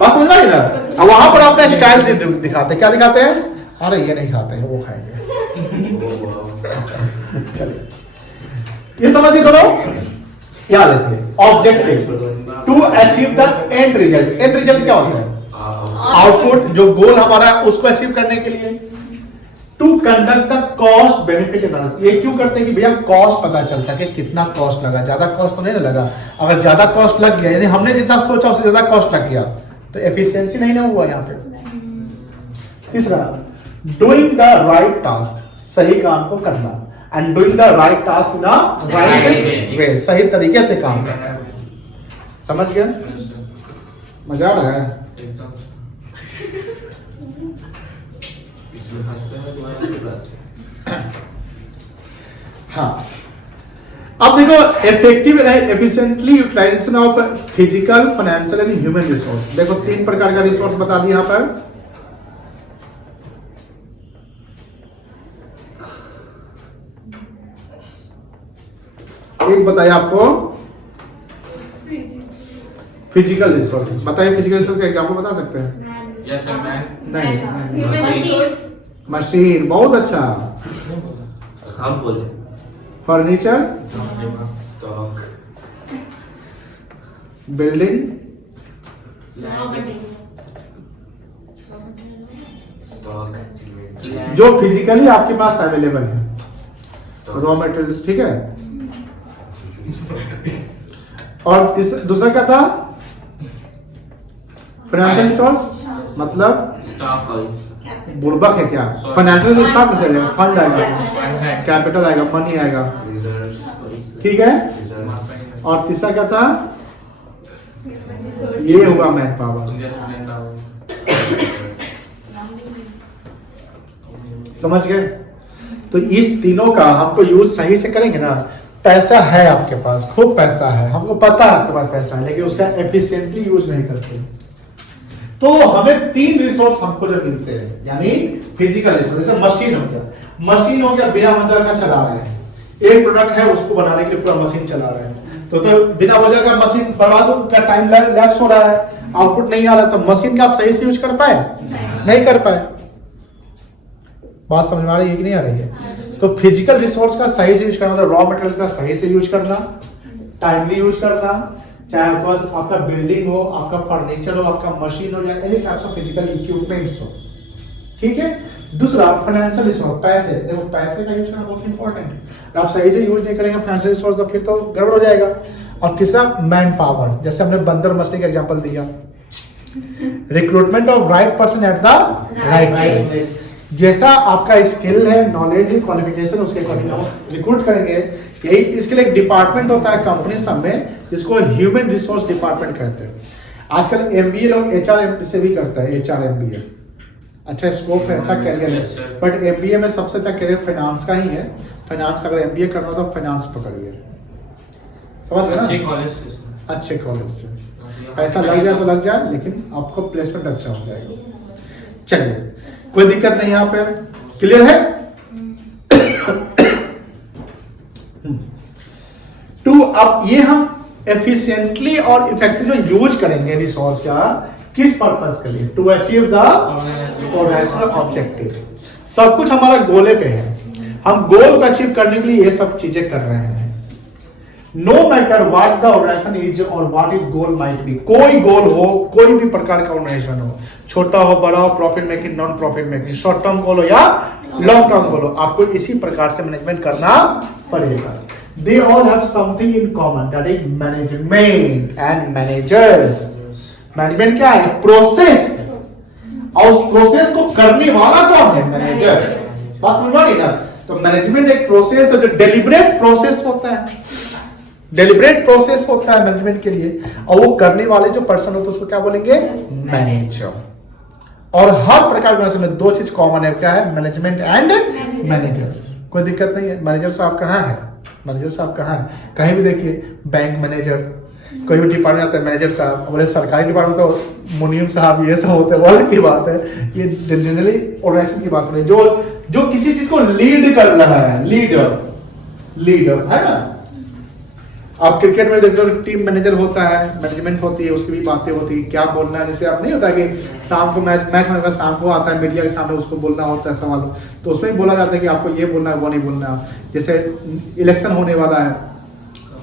बात समझ रही ना। अब वहां पर अपना स्टाइल दिखाते हैं, क्या दिखाते हैं, अरे ये नहीं खाते हैं वो खाएंगे। चलिए ये समझिए दोनों, क्या देखिए, objective to achieve the end result. End result क्या होता है, आउटपुट, जो गोल हमारा है उसको अचीव करने के लिए। To conduct the cost benefit analysis, ये क्यों करते हैं कि भैया कॉस्ट पता चल सके कितना कॉस्ट लगा, ज्यादा कॉस्ट तो नहीं ना लगा। अगर ज्यादा कॉस्ट लग गया, यानी हमने जितना सोचा उससे ज्यादा कॉस्ट लग गया, तो एफिशिएंसी नहीं ना हुआ यहाँ पे। तीसरा, डूइंग द राइट टास्क, सही काम को करना, and doing the right task in a right way, सही तरीके से काम करना। समझ गया, मजा आ रहा है। हाँ, अब देखो, effective efficiently utilisation of physical, financial and human resource. देखो 3 प्रकार का रिसोर्स बता दिया यहाँ पर। एक बताइए आपको फिजिकल रिसोर्स, बताइए फिजिकल रिसोर्स का एग्जांपल बता सकते हैं? यस सर, नहीं, मशीन, बहुत अच्छा। हम बोले फर्नीचर, स्टॉक, बिल्डिंग, स्टॉक, जो फिजिकली आपके पास अवेलेबल है, रॉ मटेरियल्स, ठीक है। और दूसरा क्या था, फाइनेंशियल रिसोर्स, मतलब स्टॉक, बुर्बक है क्या, फाइनेंशियल जो स्टॉक से फंड आएगा, कैपिटल आएगा, मनी आएगा, ठीक है। और तीसरा क्या था, ये हुआ मैन पावर। समझ गए। तो इस तीनों का हमको यूज सही से करेंगे ना। पैसा है आपके पास, खूब पैसा है, हमको पता है आपके पास पैसा है, लेकिन उसका एफिशिएंटली यूज नहीं करते। तो हमें 3 रिसोर्स हमको जब मिलते हैं, यानी फिजिकल रिसोर्स, जैसे मशीन हो गया बिना वजह का चला रहे हैं, एक प्रोडक्ट है उसको बनाने के लिए पूरा मशीन चला रहे हैं, तो बिना वजह का मशीन बर्बाद का टाइम लैप्स हो रहा है, आउटपुट नहीं आ रहा, तो मशीन का आप सही से यूज कर पाए, नहीं कर पाए। बात समझ में आ रही है कि नहीं आ रही है? तो फिजिकल रिसोर्स का सही से यूज करना, मतलब रॉ मटेरियल का सही से यूज करना, टाइमली यूज करना, चाहे आपके पास आपका बिल्डिंग हो, आपका फर्नीचर हो, आपका मशीन हो, या any types of physical equipments हो, ठीक है। दूसरा फाइनेंशियल रिसोर्स, पैसे। देखो पैसे का यूज करना बहुत इंपॉर्टेंट है, अगर आप सही से यूज नहीं करेंगे फाइनेंशियल रिसोर्स तो फिर तो गड़बड़ हो जाएगा। और तीसरा मैन पावर, जैसे हमने बंदर मछली का एग्जांपल दिया, recruitment of right person at the right place. जैसा आपका स्किल है, नॉलेज है, क्वालिफिकेशन, उसके अकॉर्डिंग हम रिक्रूट करेंगे। यही इसके लिए एक डिपार्टमेंट होता है कंपनी सब में, जिसको ह्यूमन रिसोर्स डिपार्टमेंट कहते हैं। आजकल एमबीए लोग एचआर से भी करता है, एचआर एमबीए, अच्छा स्कोप है, अच्छा करियर Yes, sir. है। बट एमबीए में सबसे अच्छा करियर फाइनेंस का ही है। फाइनेंस अगर एमबीए करना हो तो फाइनेंस पकड़िए, समझ गए अच्छे ना? कॉलेज से अच्छे कॉलेज से पैसा लग जाए तो लग जाए, लेकिन आपको प्लेसमेंट अच्छा हो जाएगा। चलिए कोई दिक्कत नहीं यहाँ पे, क्लियर है? टू अब ये हम एफिशिएंटली और इफेक्टिवली यूज करेंगे रिसोर्स का, किस पर्पस के लिए? To achieve the organisational objective. सब कुछ हमारा गोले पे है, हम गोल को अचीव करने के लिए ये सब चीजें कर रहे हैं। No matter what the organisation is और what is goal might be, कोई गोल हो, कोई भी प्रकार का ऑर्गेनाइजेशन हो, छोटा हो बड़ा हो, profit making non profit making, short term goal हो या लॉन्ग टर्म गोल हो, आपको इसी प्रकार से मैनेजमेंट करना पड़ेगा। They all have something in common, that is management and managers. Management क्या है? प्रोसेस, और उस प्रोसेस को करने वाला कौन है? मैनेजर। बात समझ में आई ना? तो मैनेजमेंट एक प्रोसेस है जो डेलिब्रेट प्रोसेस होता है, डेलिब्रेट प्रोसेस होता है मैनेजमेंट के लिए, और वो करने वाले जो पर्सन होते हैं उसको क्या बोलेंगे? मैनेजर। और हर प्रकार के में दो चीज कॉमन है, क्या है? Management and manager. कोई दिक्कत नहीं है। मैनेजर साहब कहाँ है? मैनेजर साहब कहाँ है? कहीं भी देखिए, बैंक मैनेजर, कोई भी डिपार्टमेंट आता है मैनेजर साहब, बोले सरकारी डिपार्टमेंट तो मुनीम साहब ये सब होते हैं, वो की बात है। ये जनरली ऑर्गेनाइजेशन की बात नहीं, जो किसी चीज को लीड कर रहा है, लीडर है ना? आप क्रिकेट में देखते हो टीम मैनेजर होता है, मैनेजमेंट होती है, उसकी भी बातें होती है, क्या बोलना है। जैसे आप नहीं होता कि शाम को मैच होने का शाम को आता है मीडिया के सामने, उसको बोलना होता है सवाल, तो उसमें भी बोला जाता है कि आपको ये बोलना है, वो नहीं बोलना। जैसे इलेक्शन होने वाला है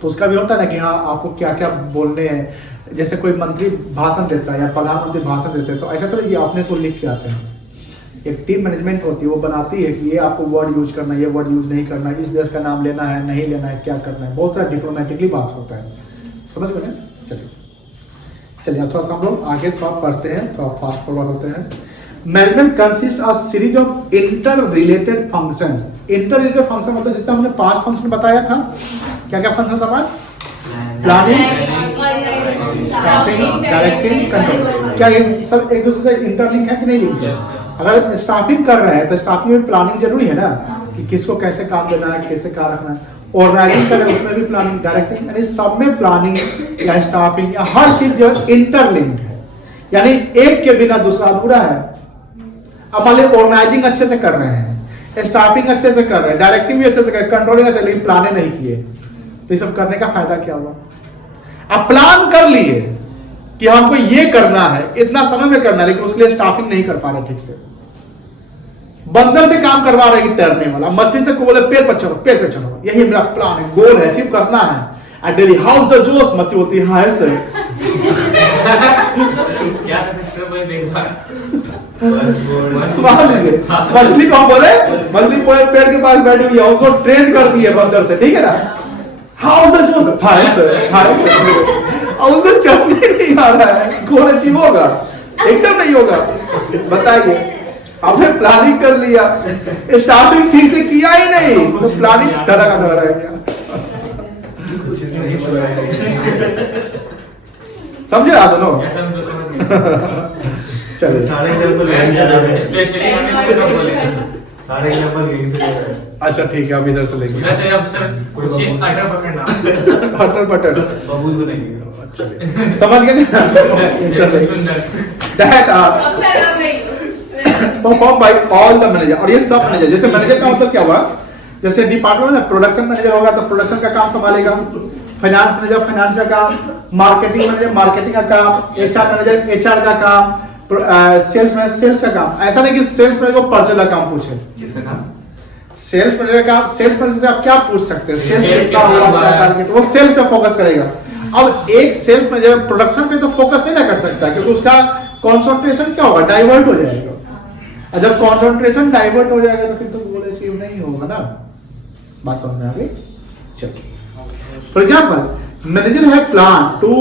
तो उसका भी होता है ना कि हाँ आपको क्या क्या बोलने हैं। जैसे कोई मंत्री भाषण देता है या प्रधानमंत्री भाषण देते हैं, तो ऐसा तो नहीं कि आपने उसको लिख के आते हैं। एक टीम मैनेजमेंट होती है, वो बनाती है कि ये आपको वर्ड यूज करना है, ये वर्ड यूज नहीं करना है, इस देश का नाम लेना है, नहीं लेना है, क्या करना है, बहुत सारा डिप्लोमेटिकली बात होता है। समझ गए? चलिए अब थोड़ा सा हम लोग आगे थोड़ा पढ़ते हैं, थोड़ा फास्ट फॉरवर्ड होते हैं। Management consist of series of inter related functions. Inter related function मतलब जैसे हमने 5 फंक्शन बताया था, क्या क्या फंक्शन था? Planning, staffing, directing, control. क्या ये सब एक दूसरे से इंटरलिंक है कि नहीं लिंक है? अगर स्टाफिंग कर रहे हैं तो स्टाफिंग में प्लानिंग जरूरी है ना, कि किसको कैसे काम देना है, कैसे काम रखना है। ऑर्गेनाइजिंग कर रहे हैं उसमें भी प्लानिंग, डायरेक्टिंग, यानी सब में प्लानिंग या स्टाफिंग या हर चीज जो इंटरलिंक्ड है, यानी एक के बिना दूसरा अधूरा है। अब मान लीजिए ऑर्गेनाइजिंग अच्छे से कर रहे हैं, स्टाफिंग अच्छे से कर रहे हैं, डायरेक्टिंग भी अच्छे से कर रहे हैं, कंट्रोलिंग अच्छे, लेकिन प्लानिंग नहीं किए, तो ये सब करने का फायदा क्या हुआ? अब प्लान कर लिए कि हमको ये करना है, इतना समय में करना है, लेकिन उसके लिए स्टाफिंग नहीं कर पा रहे ठीक से। बंदर से काम करवा रहे हैं तैरने वाला, मछली से को बोले पेड़ पर चढ़ो, पेड़ पर चढ़ो, यही मेरा प्लान है, गोल है, अचीव करना है। डेली हाउस द जोश, मछली बोलती है हाँ है सर। क्या मछली को हम बोले, मछली पेड़ के पास बैठी हुई है, उसको ट्रेन कर दिए बंदर से, ठीक है ना? हाउ द जोश, हाँ सर, हाँ सर, और उधर चढ़ने नहीं आ रहा है, गोल अचीव होगा? एकदम नहीं होगा। बताइए, आपने प्लानिंग कर लिया, स्टाफिंग ठीक से किया ही नहीं, तो प्लानिंग डरा का डरा रह गया। समझे आप दोनों? चलिए सारे एग्जांपल यहीं से ले रहे हैं। स्पेशली मैंने तो बोले सारे एग्जांपल यहीं से ले रहे हैं। अच्छा ठीक है, अब इधर से लेंगे। वैसे अब सर कुछ चीज अटर पकड़ना अटर पटर बबूल बताएंगे। चलिए समझ गए ना? That are perform by all the manager, और ये सब मैनेजर। जैसे मैनेजर का मतलब क्या हुआ? जैसे डिपार्टमेंट में प्रोडक्शन मैनेजर होगा तो प्रोडक्शन का काम संभालेगा, फाइनेंस मैनेजर फाइनेंस का काम, मार्केटिंग मैनेजर मार्केटिंग का काम, एचआर मैनेजर एचआर का काम, सेल्स मैनेजर सेल्स का काम। ऐसा नहीं कि सेल्स मैनेजर को परचेज का काम पूछे। किसका काम? सेल्स मैनेजर का काम, सेल्स मैनेजर से आप क्या पूछ सकते हैं? सेल्स कितना हुआ, क्या टारगेट, वो सेल्स पे फोकस करेगा। अब एक सेल्स मैनेजर प्रोडक्शन पे तो फोकस नहीं ना कर सकता, क्योंकि उसका कंसंट्रेशन क्या होगा? डाइवर्ट हो जाएगा। और जब कंसंट्रेशन डाइवर्ट हो जाएगा तो फिर तो गोल अचीव नहीं होगा ना। बात समझ में आ गई? चलिए, फॉर एग्जांपल मैनेजर है plan to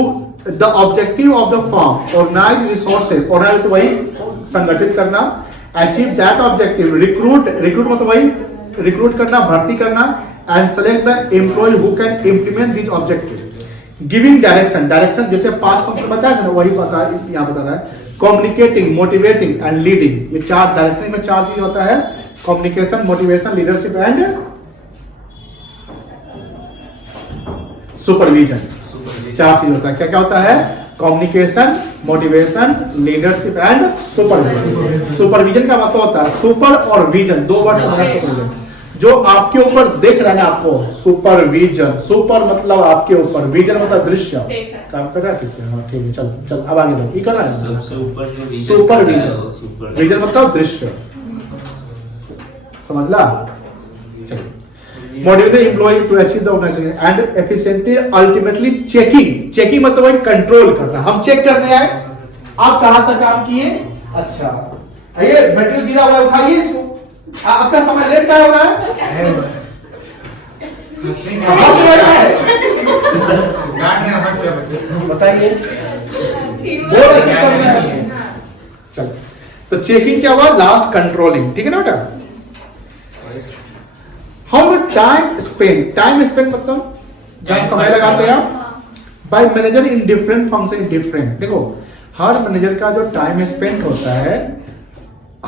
the objective of the firm, organise resources, organise तो वही संगठित करना, अचीव दैट ऑब्जेक्टिव, रिक्रूट मतलब वही रिक्रूट करना, भर्ती करना, and select the employ who can implement this objective, giving direction जैसे 5 फंक्शन बताया था ना, वही यहाँ बता रहा है। Communicating, motivating and leading. ये चार डायरेक्टरी में चार चीज होता है, communication, motivation, leadership and supervision. चार चीज होता है। क्या क्या होता है? Communication, motivation, leadership and supervision. Supervision का मतलब होता है सुपर और विजन, दो वर्ड होता है सुपरविजन। जो आपके ऊपर देख रहा है ना आपको, सुपरविजन। सुपर मतलब आपके ऊपर, विजन मतलब दृश्य। काम कर रहा है किसी? हाँ ठीक है, चल चल अब आगे बढ़ो। ये करना है सुपरविजन। विजन मतलब दृश्य, समझ ला? चलो। Motivate the employee to achieve the organization and efficiently, ultimately checking. Checking मतलब वही कंट्रोल करना। हम चेक करने आए, आप कहां तक काम किए? अच्छा, ये मटेरियल गिरा हुआ है, उठाइए इसको। आपका समय लेट क्या हो रहा है? बताइए, चलो। तो चेकिंग क्या हुआ? Last controlling. ठीक है ना बेटा? How time spend. Time spend मतलब जहां समय लगाते हैं आप by manager in different function different. देखो, हर मैनेजर का जो टाइम स्पेंड होता है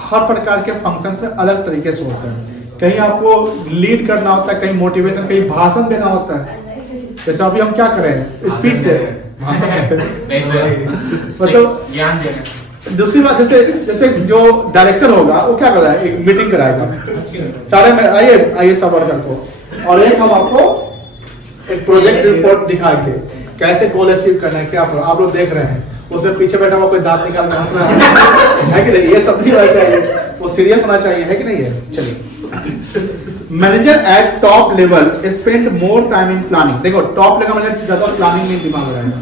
हर प्रकार के फंक्शंस में अलग तरीके से होता है। कहीं आपको लीड करना होता है, कहीं मोटिवेशन, कहीं भाषण देना होता है। जैसे अभी हम क्या करें? स्पीच दे रहे हैं, मतलब ज्ञान देना। दूसरी बात, जैसे जो डायरेक्टर होगा वो क्या कर रहा है? एक मीटिंग कराएगा सारे में, आइए आइए सब वर्कर को, और एक हम आपको एक प्रोजेक्ट रिपोर्ट दिखा के कैसे गोल अचीव करना है, क्या आप लोग देख रहे हैं। उसमें पीछे बैठा हुआ कोई दांत निकाल के हंस रहा है कि नहीं? ये सब नहीं होना चाहिए, वो सीरियस होना चाहिए, है कि नहीं है? चलिए। Manager at top level spend more time in planning. देखो, टॉप लेवल मैनेजर ज्यादा प्लानिंग में दिमाग लगाएगा।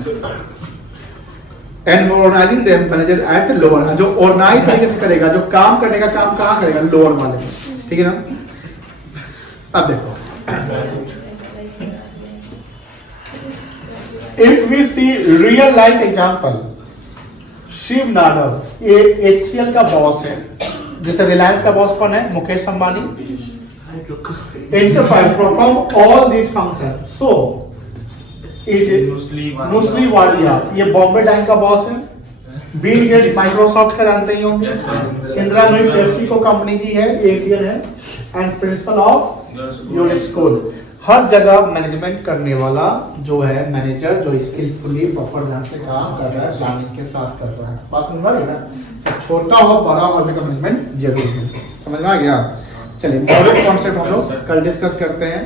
And organising them manager at lower, जो ऑर्गेनाइज तरीके से करेगा, जो काम करने का काम कहां करेगा? लोअर वाले। ठीक है ना? अब देखो, if we see real life example, Shiv Nadar ये HCL का बॉस है। जैसे रिलायंस का बॉस कौन है? Mukesh Ambani. Enterprise perform all this function, so Nusli Wadia ये बॉम्बे डाइंग का बॉस है। बिल गेट्स माइक्रोसॉफ्ट का जानते ही होंगे। इंदिरा नूई पेप्सी को कंपनी की है, ATL है। And principal of your school. हर जगह मैनेजमेंट करने वाला जो है मैनेजर, जो स्किलफुली प्रॉपर ढंग से काम कर रहा है, प्लानिंग के साथ कर रहा है। बात समझ में ना? छोटा हो बड़ा हो, हर जगह मैनेजमेंट जरूरी है। समझ में आ गया? चलिए, मॉडल कॉन्सेप्ट हम लोग कल डिस्कस करते हैं।